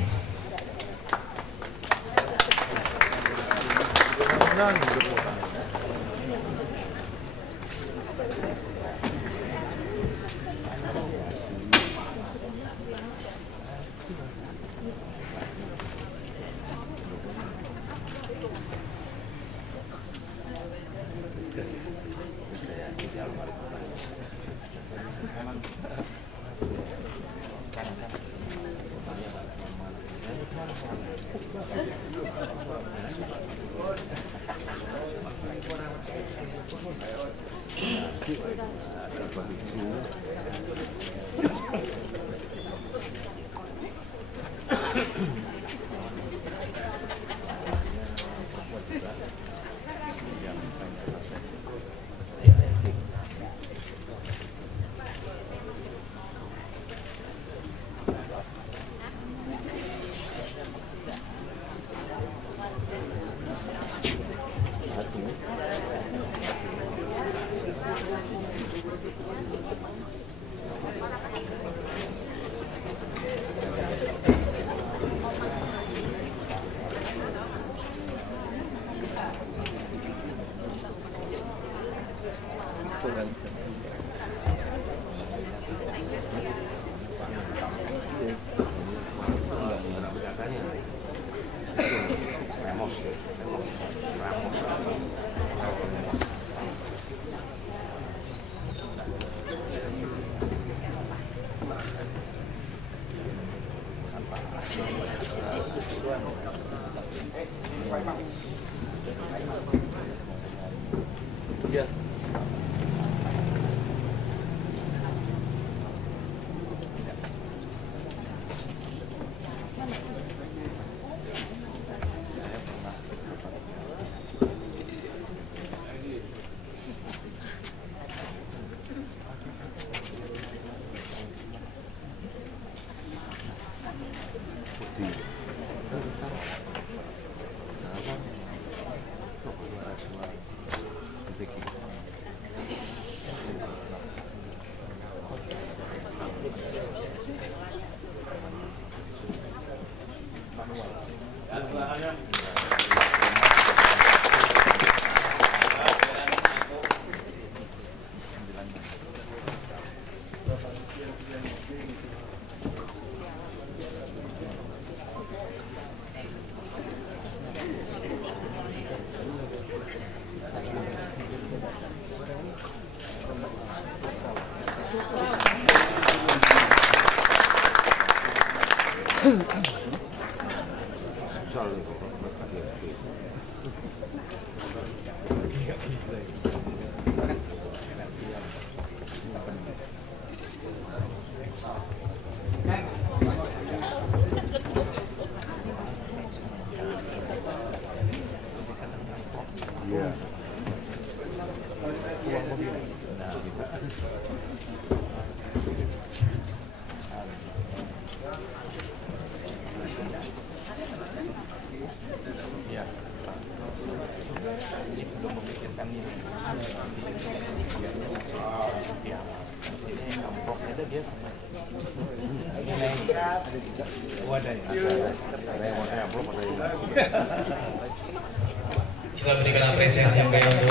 Kita berikan apresiasi yang baik untuk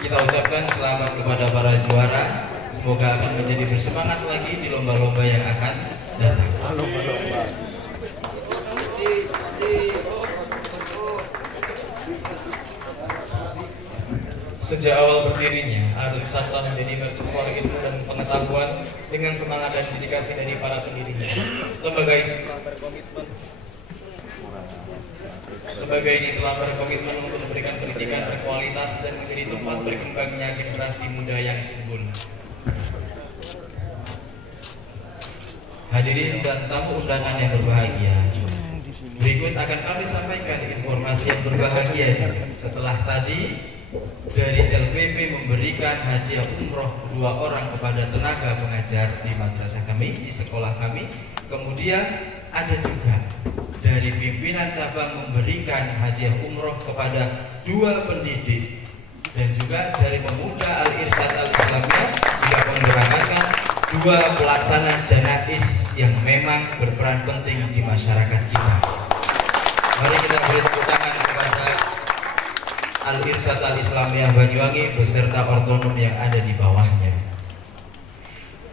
kita ucapkan selamat kepada para juara. Semoga akan menjadi bersemangat lagi di lomba-lomba yang akan datang. Sejak awal berdirinya, Al-Irsad telah menjadi mercusuar ilmu dan pengetahuan dengan semangat dan dedikasi dari para pendirinya. Lembaga ini telah berkomitmen Lembaga ini telah berkomitmen untuk memberikan pendidikan berkualitas dan menjadi tempat berkembangnya generasi muda yang unggul. Hadirin dan tamu undangan yang berbahagia, berikut akan kami sampaikan informasi yang berbahagia juga. Setelah tadi dari LPP memberikan hadiah umroh 2 orang kepada tenaga pengajar di madrasah kami, di sekolah kami. Kemudian ada juga dari pimpinan cabang memberikan hadiah umroh kepada 2 pendidik, dan juga dari pemuda Al-Irsyad Al-Islamiyah juga memberangkatkan 2 pelaksana janais yang memang berperan penting di masyarakat kita. Mari kita beri tepuk tangan kepada Al-Irsyad Al-Islamiyah Banyuwangi beserta ortonom yang ada di bawahnya.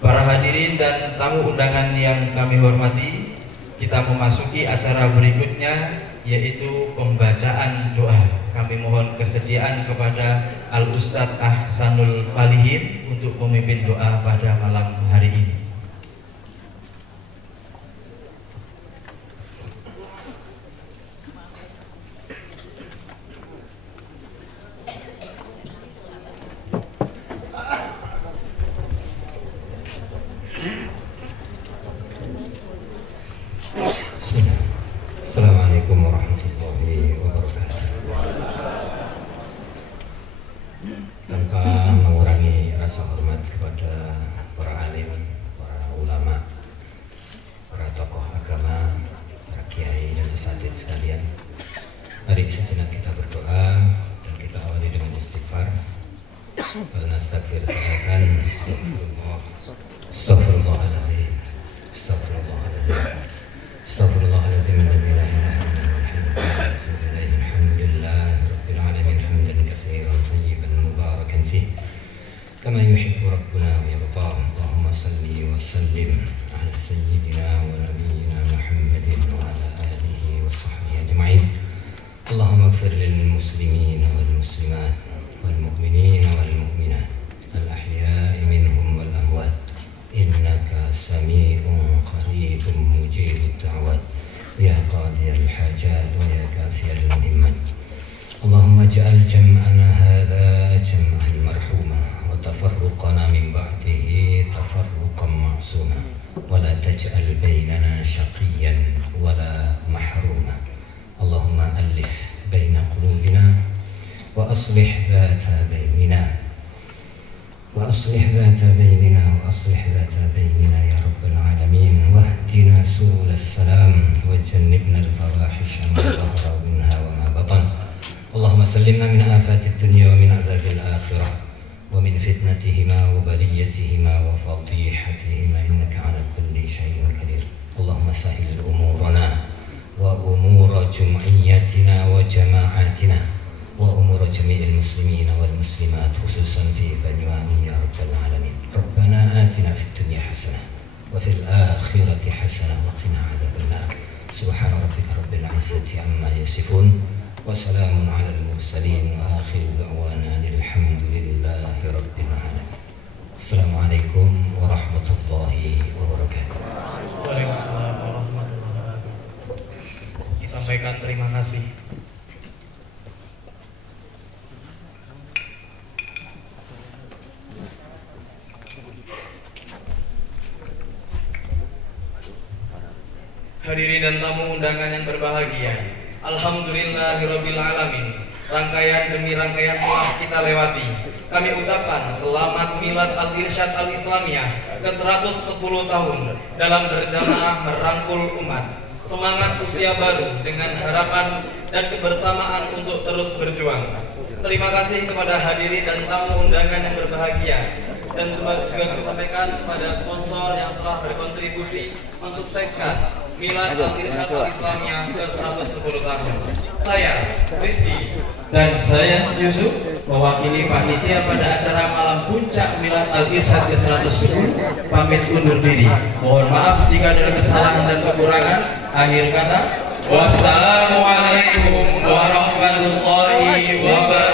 Para hadirin dan tamu undangan yang kami hormati, kita memasuki acara berikutnya, yaitu pembacaan doa. Kami mohon kesediaan kepada Al-Ustadz Ahsanul Falihin untuk memimpin doa pada malam hari ini. Assalamualaikum warahmatullahi wabarakatuh. Tanpa mengurangi rasa hormat kepada para alim, para ulama, para tokoh agama, para kiai dan asatidz sekalian, mari sejenak kita berdoa dan kita awali dengan istighfar. Astagfirullahaladzim, astagfirullahaladzim, astagfirullahaladzim. Astaghfirullahaladzim alladzi la ilaha illa huwal hayyul qayyum. Alhamdulillahi rabbil alamin hamdan katsiran thayyiban mubarakan fihi kama yuhibbu rabbuna wa yarda. Allahumma salli wa sallim ala sayyidina wa nabiyyina Muhammadin wa ala alihi wa sahbihi ajma'in. Allahumma ighfir lil muslimin wal muslimat wal mu'minin wal mu'minat al ahya'i minhum wal amwat innaka sami'un qaribun mujibud da'wat ya qadiyal hajat wa ya kafiyal muhimmat. Allahumma ij'al jam'ana hadha jam'an marhuma wa tafarruqana min ba'dihi tafarruqan ma'suma wa la taj'al bainana shaqiyyan wa la mahruma. Allahumma alif baina qulubina wa aslih dhata bainina وأصلح ذات بيننا وأصلح ذات بيننا يا رب العالمين واهدنا سبل السلام وجنبنا الفواحش ما ظهر منها وما بطن. اللهم سلمنا من آفات الدنيا ومن عذاب الآخرة ومن فتنتهما وبليتهما وفضيحتهما إنك على كل شيء قدير. اللهم سهل أمورنا وأمور جمعيتنا وجماعاتنا وأمور جميع المسلمين والمسلمات خصوصا في بنيواني يا رب العالمين. ربنا آتنا في الدنيا حسنة وفي الآخرة حسنة وقنا عذاب النار. سبحان ربك رب العزة عما يصفون وسلام على المرسلين وآخر دعوانا الحمد لله رب العالمين. السلام عليكم ورحمة الله وبركاته. Waalaikumsalam warahmatullahi wabarakatuh. Disampaikan terima kasih. Hadirin dan tamu undangan yang berbahagia, alhamdulillahirabbil alamin. Rangkaian demi rangkaian telah kita lewati. Kami ucapkan selamat Milad Al-Irsyad Al-Islamiyah ke-110 tahun dalam berjamaah merangkul umat. Semangat usia baru dengan harapan dan kebersamaan untuk terus berjuang. Terima kasih kepada hadirin dan tamu undangan yang berbahagia. Dan juga kami sampaikan kepada sponsor yang telah berkontribusi mensukseskan Milad Al-Irsyad Al-Islamiyah ke-110 tahun. Saya, Rizky, dan saya, Yusuf, mewakili panitia pada acara malam puncak Milad Al-Irsyad ke-110, pamit undur diri. Mohon maaf jika ada kesalahan dan kekurangan. Akhir kata, wassalamualaikum warahmatullahi wabarakatuh.